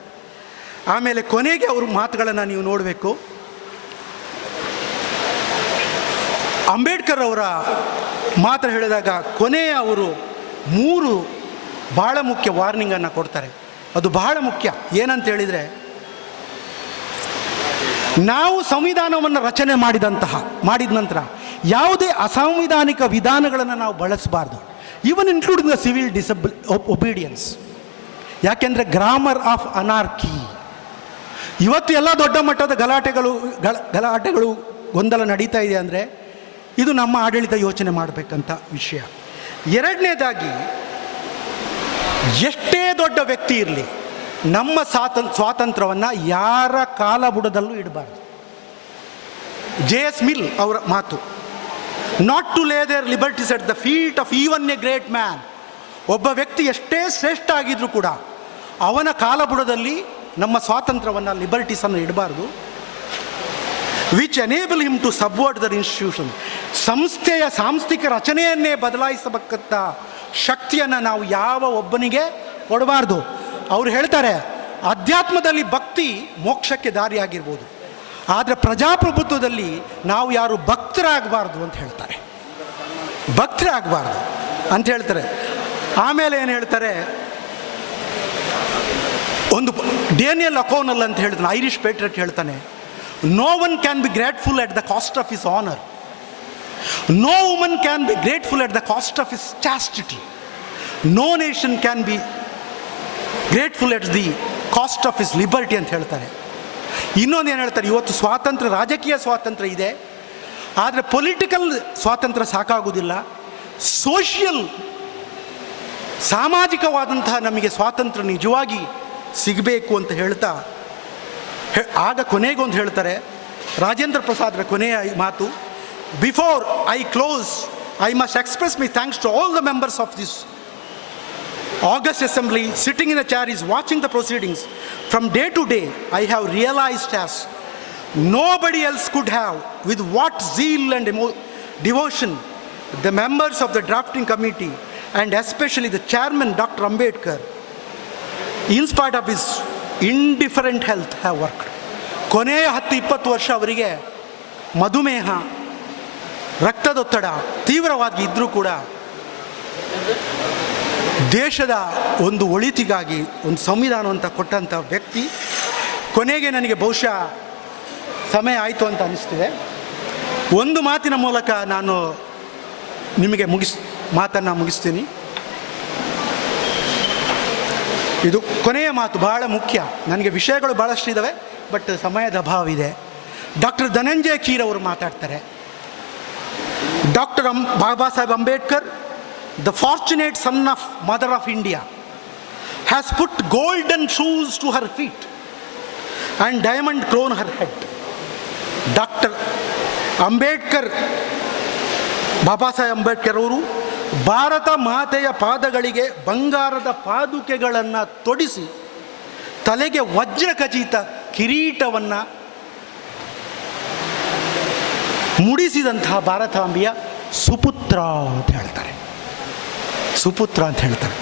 ಆಮೇಲೆ ಕೊನೆಗೆ ಅವ್ರ ಮಾತುಗಳನ್ನು ನೀವು ನೋಡಬೇಕು. ಅಂಬೇಡ್ಕರ್ ಅವರ ಮಾತು ಹೇಳಿದಾಗ ಕೊನೆಯ ಅವರು 3 ಭಾಳ ಮುಖ್ಯ ವಾರ್ನಿಂಗನ್ನು ಕೊಡ್ತಾರೆ. ಅದು ಬಹಳ ಮುಖ್ಯ. ಏನಂತ ಹೇಳಿದರೆ, ನಾವು ಸಂವಿಧಾನವನ್ನು ರಚನೆ ಮಾಡಿದ ನಂತರ ಯಾವುದೇ ಅಸಾಂವಿಧಾನಿಕ ವಿಧಾನಗಳನ್ನು ನಾವು ಬಳಸಬಾರ್ದು, even including the civil obedience. ಯಾಕೆಂದರೆ ಗ್ರಾಮರ್ ಆಫ್ ಅನಾರ್ಕಿ. ಇವತ್ತು ಎಲ್ಲ ದೊಡ್ಡ ಮಟ್ಟದ ಗಲಾಟೆಗಳು ಗೊಂದಲ ನಡೀತಾ ಇದೆ ಅಂದರೆ ಇದು ನಮ್ಮ ಆಡಳಿತ ಯೋಚನೆ ಮಾಡಬೇಕಂತ ವಿಷಯ. ಎರಡನೇದಾಗಿ, ಎಷ್ಟೇ ದೊಡ್ಡ ವ್ಯಕ್ತಿ ಇರಲಿ, ನಮ್ಮ ಸ್ವಾತಂತ್ರ್ಯವನ್ನು ಯಾರ ಕಾಲಬುಡದಲ್ಲೂ ಇಡಬಾರ್ದು. JS ಮಿಲ್ ಅವರ ಮಾತು, not to lay their liberties at the feet of even a great man. ಒಬ್ಬ ವ್ಯಕ್ತಿ ಎಷ್ಟೇ ಶ್ರೇಷ್ಠ ಆಗಿದ್ರೂ ಕೂಡ ಅವನ ಕಾಲಬುಡದಲ್ಲಿ ನಮ್ಮ ಸ್ವಾತಂತ್ರ್ಯವನ್ನು, ಲಿಬರ್ಟೀಸನ್ನು ಇಡಬಾರ್ದು. Which enable him to subvert their institution. ಸಂಸ್ಥೆಯ ಸಾಂಸ್ಥಿಕ ರಚನೆಯನ್ನೇ ಬದಲಾಯಿಸಬೇಕಂತ ಶಕ್ತಿಯನ್ನು ನಾವು ಯಾವ ಒಬ್ಬನಿಗೆ ಕೊಡಬಾರ್ದು. ಅವರು ಹೇಳ್ತಾರೆ, ಅಧ್ಯಾತ್ಮದಲ್ಲಿ ಭಕ್ತಿ ಮೋಕ್ಷಕ್ಕೆ ದಾರಿಯಾಗಿರ್ಬೋದು, ಆದರೆ ಪ್ರಜಾಪ್ರಭುತ್ವದಲ್ಲಿ ನಾವು ಯಾರು ಭಕ್ತರಾಗಬಾರ್ದು ಅಂತ ಹೇಳ್ತಾರೆ. ಭಕ್ತರಾಗಬಾರ್ದು ಅಂತ ಹೇಳ್ತಾರೆ. ಆಮೇಲೆ ಏನು ಹೇಳ್ತಾರೆ, ಒಂದು ಡೇನಿಯಲ್ ಅಕೋನಲ್ ಅಂತ ಹೇಳ್ತಾನೆ, ಐರಿಷ್ ಪೇಟ್ರಿಯಟ್, ಹೇಳ್ತಾನೆ, no one can be grateful at the cost of his honour, no woman can be grateful at the cost of his chastity, no nation can be grateful at the cost of his liberty ಅಂತ ಹೇಳ್ತಾರೆ. ಇನ್ನೊಂದು ಏನು ಹೇಳ್ತಾರೆ, ಇವತ್ತು ಸ್ವಾತಂತ್ರ್ಯ, ರಾಜಕೀಯ ಸ್ವಾತಂತ್ರ್ಯ ಇದೆ, ಆದರೆ ಪೊಲಿಟಿಕಲ್ ಸ್ವಾತಂತ್ರ್ಯ ಸಾಕಾಗುವುದಿಲ್ಲ. ಸೋಷಿಯಲ್, ಸಾಮಾಜಿಕವಾದಂತಹ ನಮಗೆ ಸ್ವಾತಂತ್ರ್ಯ ನಿಜವಾಗಿ ಸಿಗಬೇಕು ಅಂತ ಹೇಳ್ತಾ, ಆಗ ಕೊನೆಗೊಂದು ಹೇಳ್ತಾರೆ, ರಾಜೇಂದ್ರ ಪ್ರಸಾದ್ರ ಕೊನೆಯ ಮಾತು, before I close I must express my thanks to all the members of this August Assembly sitting in a chair is watching the proceedings. From day to day, I have realized as nobody else could have, with what zeal and devotion the members of the drafting committee and especially the chairman Dr. Ambedkar, in spite of his indifferent health, have worked. ಕೊನೆಯ 10-20 ವರ್ಷ ಅವರಿಗೆ ಮಧುಮೇಹ, ರಕ್ತದೊತ್ತಡ ತೀವ್ರವಾಗಿ ಇದ್ದರೂ ಕೂಡ ದೇಶದ ಒಂದು ಒಳಿತಿಗಾಗಿ ಒಂದು ಸಂವಿಧಾನವಂತ ಕೊಟ್ಟಂಥ ವ್ಯಕ್ತಿ. ಕೊನೆಗೆ ನನಗೆ ಬಹುಶಃ ಸಮಯ ಆಯಿತು ಅಂತ ಅನಿಸ್ತಿದೆ. ಒಂದು ಮಾತಿನ ಮೂಲಕ ನಾನು ನಿಮಗೆ ಮಾತನ್ನು ಮುಗಿಸ್ತೀನಿ. ಇದು ಕೊನೆಯ ಮಾತು, ಬಹಳ ಮುಖ್ಯ. ನನಗೆ ವಿಷಯಗಳು ಭಾಳಷ್ಟು ಇದ್ದಾವೆ, ಬಟ್ ಸಮಯದ ಅಭಾವ ಇದೆ. ಡಾಕ್ಟರ್ ಧನಂಜಯ ಕೀರ್ ಅವರು ಮಾತಾಡ್ತಾರೆ. Doctor Baba Saheb Ambedkar, the fortunate son of mother of India, has put golden shoes to her feet and diamond crown her head. Dr. Ambedkar, Baba Saheb Ambedkar ಅವರು ಭಾರತ ಮಾತೆಯ ಪಾದಗಳಿಗೆ ಬಂಗಾರದ ಪಾದುಕೆಗಳನ್ನು ತೊಡಿಸಿ ತಲೆಗೆ ವಜ್ರ ಖಚಿತ ಕಿರೀಟವನ್ನು ಮುಡಿಸಿದಂತಹ ಭಾರತಾಂಬೆಯ ಸುಪುತ್ರ ಅಂತ ಹೇಳ್ತಾರೆ. ಸುಪುತ್ರ ಅಂತ ಹೇಳ್ತಾರೆ.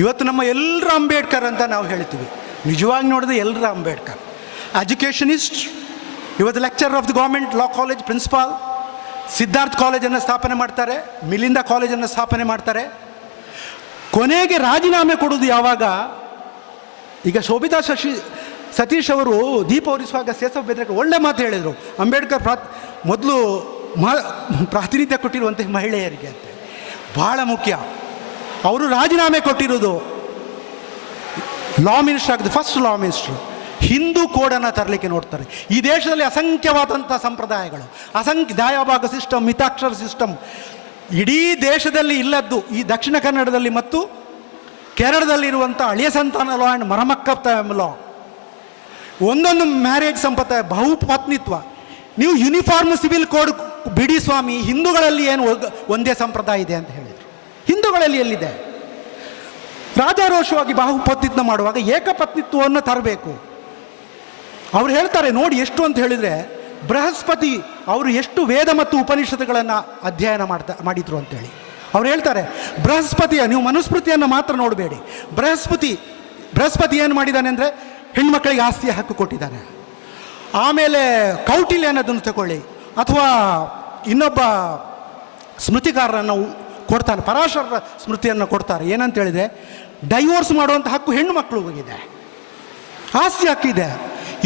ಇವತ್ತು ನಮ್ಮ ಎಲ್ಲರ ಅಂಬೇಡ್ಕರ್ ಅಂತ ನಾವು ಹೇಳ್ತೀವಿ. ನಿಜವಾಗಿ ನೋಡಿದ್ರೆ ಎಲ್ಲರ ಅಂಬೇಡ್ಕರ್. ಎಜುಕೇಷನಿಸ್ಟ್, ಇವತ್ತು lecturer of the government law college principal, Siddharth ಕಾಲೇಜನ್ನು ಸ್ಥಾಪನೆ ಮಾಡ್ತಾರೆ, ಮಿಲಿಂದ ಕಾಲೇಜನ್ನು ಸ್ಥಾಪನೆ ಮಾಡ್ತಾರೆ. ಕೊನೆಗೆ ರಾಜೀನಾಮೆ ಕೊಡೋದು ಯಾವಾಗ? ಈಗ ಶೋಭಿತಾ ಸತೀಶ್ ಅವರು ದೀಪ ಉರಿಸುವಾಗ ಸೇಸವ್ ಬೇದ್ರೆ ಒಳ್ಳೆ ಮಾತು ಹೇಳಿದರು. ಅಂಬೇಡ್ಕರ್ ಮೊದಲು ಪ್ರಾತಿನಿಧ್ಯ ಕೊಟ್ಟಿರುವಂತೆ ಮಹಿಳೆಯರಿಗೆ ಅಂತ ಭಾಳ ಮುಖ್ಯ. ಅವರು ರಾಜೀನಾಮೆ ಕೊಟ್ಟಿರೋದು ಲಾ ಮಿನಿಸ್ಟರ್ ಆಗಿದೆ, ಫಸ್ಟ್ ಲಾ ಮಿನಿಸ್ಟ್ರು. ಹಿಂದೂ ಕೋಡನ್ನು ತರಲಿಕ್ಕೆ ನೋಡ್ತಾರೆ. ಈ ದೇಶದಲ್ಲಿ ಅಸಂಖ್ಯವಾದಂಥ ಸಂಪ್ರದಾಯಗಳು, ದಾಯಭಾಗ ಸಿಸ್ಟಮ್, ಮಿತಾಕ್ಷರ ಸಿಸ್ಟಮ್ ಇಡೀ ದೇಶದಲ್ಲಿ ಇಲ್ಲದ್ದು ಈ ದಕ್ಷಿಣ ಕನ್ನಡದಲ್ಲಿ ಮತ್ತು ಕೇರಳದಲ್ಲಿರುವಂಥ ಹಳೆಯ ಸಂತಾನ ಲಾ ಆ್ಯಂಡ್ ಮರಮಕ್ಕತ್ತ ಲಾ, ಒಂದೊಂದು ಮ್ಯಾರೇಜ್ ಸಂಪ್ರದಾಯ, ಬಹುಪತ್ನಿತ್ವ. ನೀವು ಯೂನಿಫಾರ್ಮ್ ಸಿವಿಲ್ ಕೋಡ್ ಬಿಡಿ ಸ್ವಾಮಿ, ಹಿಂದೂಗಳಲ್ಲಿ ಏನು ಒಂದೇ ಸಂಪ್ರದಾಯ ಇದೆ ಅಂತ ಹೇಳಿದರು. ಹಿಂದೂಗಳಲ್ಲಿ ಎಲ್ಲಿದೆ? ರಾಜಾರೋಷವಾಗಿ ಬಹುಪತ್ನಿತ್ವ ಮಾಡುವಾಗ ಏಕಪತ್ನಿತ್ವವನ್ನು ತರಬೇಕು. ಅವ್ರು ಹೇಳ್ತಾರೆ ನೋಡಿ ಎಷ್ಟು ಅಂತ ಹೇಳಿದರೆ, ಬೃಹಸ್ಪತಿ ಅವರು ಎಷ್ಟು ವೇದ ಮತ್ತು ಉಪನಿಷತ್ತುಗಳನ್ನು ಅಧ್ಯಯನ ಮಾಡಿದ್ರು ಅಂತೇಳಿ ಅವ್ರು ಹೇಳ್ತಾರೆ. ಬೃಹಸ್ಪತಿಯ ನೀವು ಮನುಸ್ಮೃತಿಯನ್ನು ಮಾತ್ರ ನೋಡಬೇಡಿ. ಬೃಹಸ್ಪತಿ ಏನು ಮಾಡಿದ್ದಾನೆ ಅಂದರೆ ಹೆಣ್ಮಕ್ಕಳಿಗೆ ಆಸ್ತಿ ಹಕ್ಕು ಕೊಟ್ಟಿದ್ದಾನೆ. ಆಮೇಲೆ ಕೌಟಿಲ್ಯ ಅನ್ನೋದನ್ನು ತಗೊಳ್ಳಿ, ಅಥವಾ ಇನ್ನೊಬ್ಬ ಸ್ಮೃತಿಕಾರರನ್ನು ಕೊಡ್ತಾನೆ, ಪರಾಶರ ಸ್ಮೃತಿಯನ್ನು ಕೊಡ್ತಾರೆ. ಏನಂತ ಹೇಳಿದರೆ ಡೈವೋರ್ಸ್ ಮಾಡುವಂಥ ಹಕ್ಕು ಹೆಣ್ಣು ಮಕ್ಕಳಿಗಿದೆ, ಆಸ್ತಿ ಹಕ್ಕಿದೆ.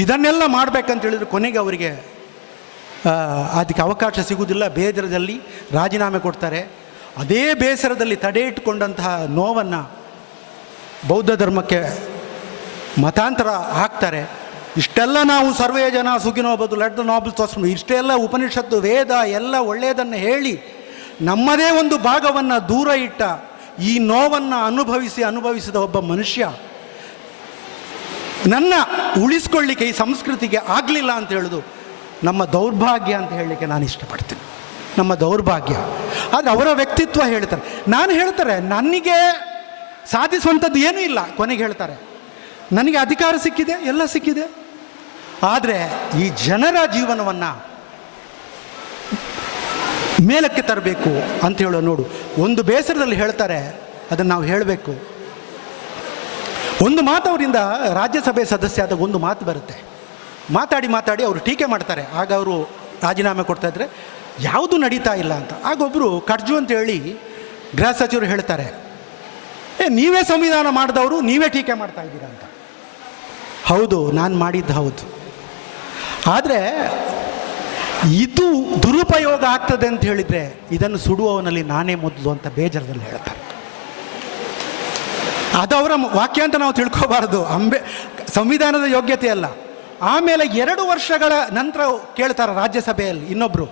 ಇದನ್ನೆಲ್ಲ ಮಾಡಬೇಕಂತ ಹೇಳಿದರೆ ಕೊನೆಗೆ ಅವರಿಗೆ ಅದಕ್ಕೆ ಅವಕಾಶ ಸಿಗುವುದಿಲ್ಲ. ಬೇಸರದಲ್ಲಿ ರಾಜೀನಾಮೆ ಕೊಡ್ತಾರೆ. ಅದೇ ಬೇಸರದಲ್ಲಿ ತಡೆ ಇಟ್ಟುಕೊಂಡಂತಹ ನೋವನ್ನು ಬೌದ್ಧ ಧರ್ಮಕ್ಕೆ ಮತಾಂತರ ಹಾಕ್ತಾರೆ. ಇಷ್ಟೆಲ್ಲ ನಾವು ಸರ್ವೇ ಜನ ಸುಖಿನೋ ಬದು ಲೆಟ್ ದ ನಾಬಲ್ ತೋರಿಸ್ಕೊಂಡು ಇಷ್ಟೆಲ್ಲ ಉಪನಿಷತ್ತು ವೇದ ಎಲ್ಲ ಒಳ್ಳೆಯದನ್ನು ಹೇಳಿ ನಮ್ಮದೇ ಒಂದು ಭಾಗವನ್ನು ದೂರ ಇಟ್ಟ ಈ ನೋವನ್ನು ಅನುಭವಿಸಿದ ಒಬ್ಬ ಮನುಷ್ಯ ನನ್ನ ಉಳಿಸ್ಕೊಳ್ಳಿಕ್ಕೆ ಈ ಸಂಸ್ಕೃತಿಗೆ ಆಗಲಿಲ್ಲ ಅಂತ ಹೇಳೋದು ನಮ್ಮ ದೌರ್ಭಾಗ್ಯ ಅಂತ ಹೇಳಲಿಕ್ಕೆ ನಾನು ಇಷ್ಟಪಡ್ತೀನಿ. ನಮ್ಮ ದೌರ್ಭಾಗ್ಯ. ಆದರೆ ಅವರ ವ್ಯಕ್ತಿತ್ವ ಹೇಳ್ತಾರೆ. ನಾನು ಹೇಳ್ತಾರೆ ನನಗೆ ಸಾಧಿಸುವಂಥದ್ದು ಏನೂ ಇಲ್ಲ. ಕೊನೆಗೆ ಹೇಳ್ತಾರೆ ನನಗೆ ಅಧಿಕಾರ ಸಿಕ್ಕಿದೆ, ಎಲ್ಲ ಸಿಕ್ಕಿದೆ, ಆದರೆ ಈ ಜನರ ಜೀವನವನ್ನು ಮೇಲಕ್ಕೆ ತರಬೇಕು ಅಂತ ಹೇಳೋ ನೋಡು. ಒಂದು ಬೇಸರದಲ್ಲಿ ಹೇಳ್ತಾರೆ, ಅದನ್ನು ನಾವು ಹೇಳಬೇಕು. ಒಂದು ಮಾತು ಅವರಿಂದ ರಾಜ್ಯಸಭೆ ಸದಸ್ಯ ಆದಾಗ ಒಂದು ಮಾತು ಬರುತ್ತೆ. ಮಾತಾಡಿ ಅವರು ಟೀಕೆ ಮಾಡ್ತಾರೆ. ಆಗ ಅವರು ರಾಜೀನಾಮೆ ಕೊಡ್ತಾಯಿದ್ರೆ ಯಾವುದೂ ನಡೀತಾ ಇಲ್ಲ ಅಂತ. ಆಗ ಒಬ್ಬರು ಕಡ್ಜು ಅಂತ ಹೇಳಿ ಗೃಹ ಸಚಿವರು ಹೇಳ್ತಾರೆ, ನೀವೇ ಸಂವಿಧಾನ ಮಾಡಿದವರು ನೀವೇ ಟೀಕೆ ಮಾಡ್ತಾ ಇದ್ದೀರಾ ಅಂತ. ಹೌದು, ನಾನು ಮಾಡಿದ್ದು ಹೌದು. ಆದರೆ ಇದು ದುರುಪಯೋಗ ಆಗ್ತದೆ ಅಂತ ಹೇಳಿದರೆ ಇದನ್ನು ಸುಡುವವನಲ್ಲಿ ನಾನೇ ಮೊದಲು ಅಂತ ಬೇಜಾರದಲ್ಲಿ ಹೇಳ್ತಾರೆ. ಅದು ಅವರ ವಾಕ್ಯ ಅಂತ ನಾವು ತಿಳ್ಕೋಬಾರ್ದು. ಸಂವಿಧಾನದ ಯೋಗ್ಯತೆ ಅಲ್ಲ. ಆಮೇಲೆ 2 ವರ್ಷಗಳ ನಂತರ ಕೇಳ್ತಾರೆ ರಾಜ್ಯಸಭೆಯಲ್ಲಿ ಇನ್ನೊಬ್ಬರು,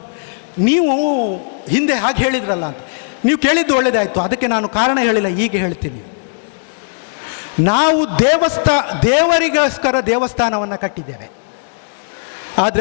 ನೀವು ಹಿಂದೆ ಹಾಗೆ ಹೇಳಿದ್ರಲ್ಲ ಅಂತ. ನೀವು ಕೇಳಿದ್ದು ಒಳ್ಳೆಯದಾಯಿತು, ಅದಕ್ಕೆ ನಾನು ಕಾರಣ ಹೇಳಿಲ್ಲ, ಈಗ ಹೇಳ್ತೀನಿ. ನಾವು ದೇವರಿಗೋಸ್ಕರ ದೇವಸ್ಥಾನವನ್ನು ಕಟ್ಟಿದ್ದೇವೆ, ಆದರೆ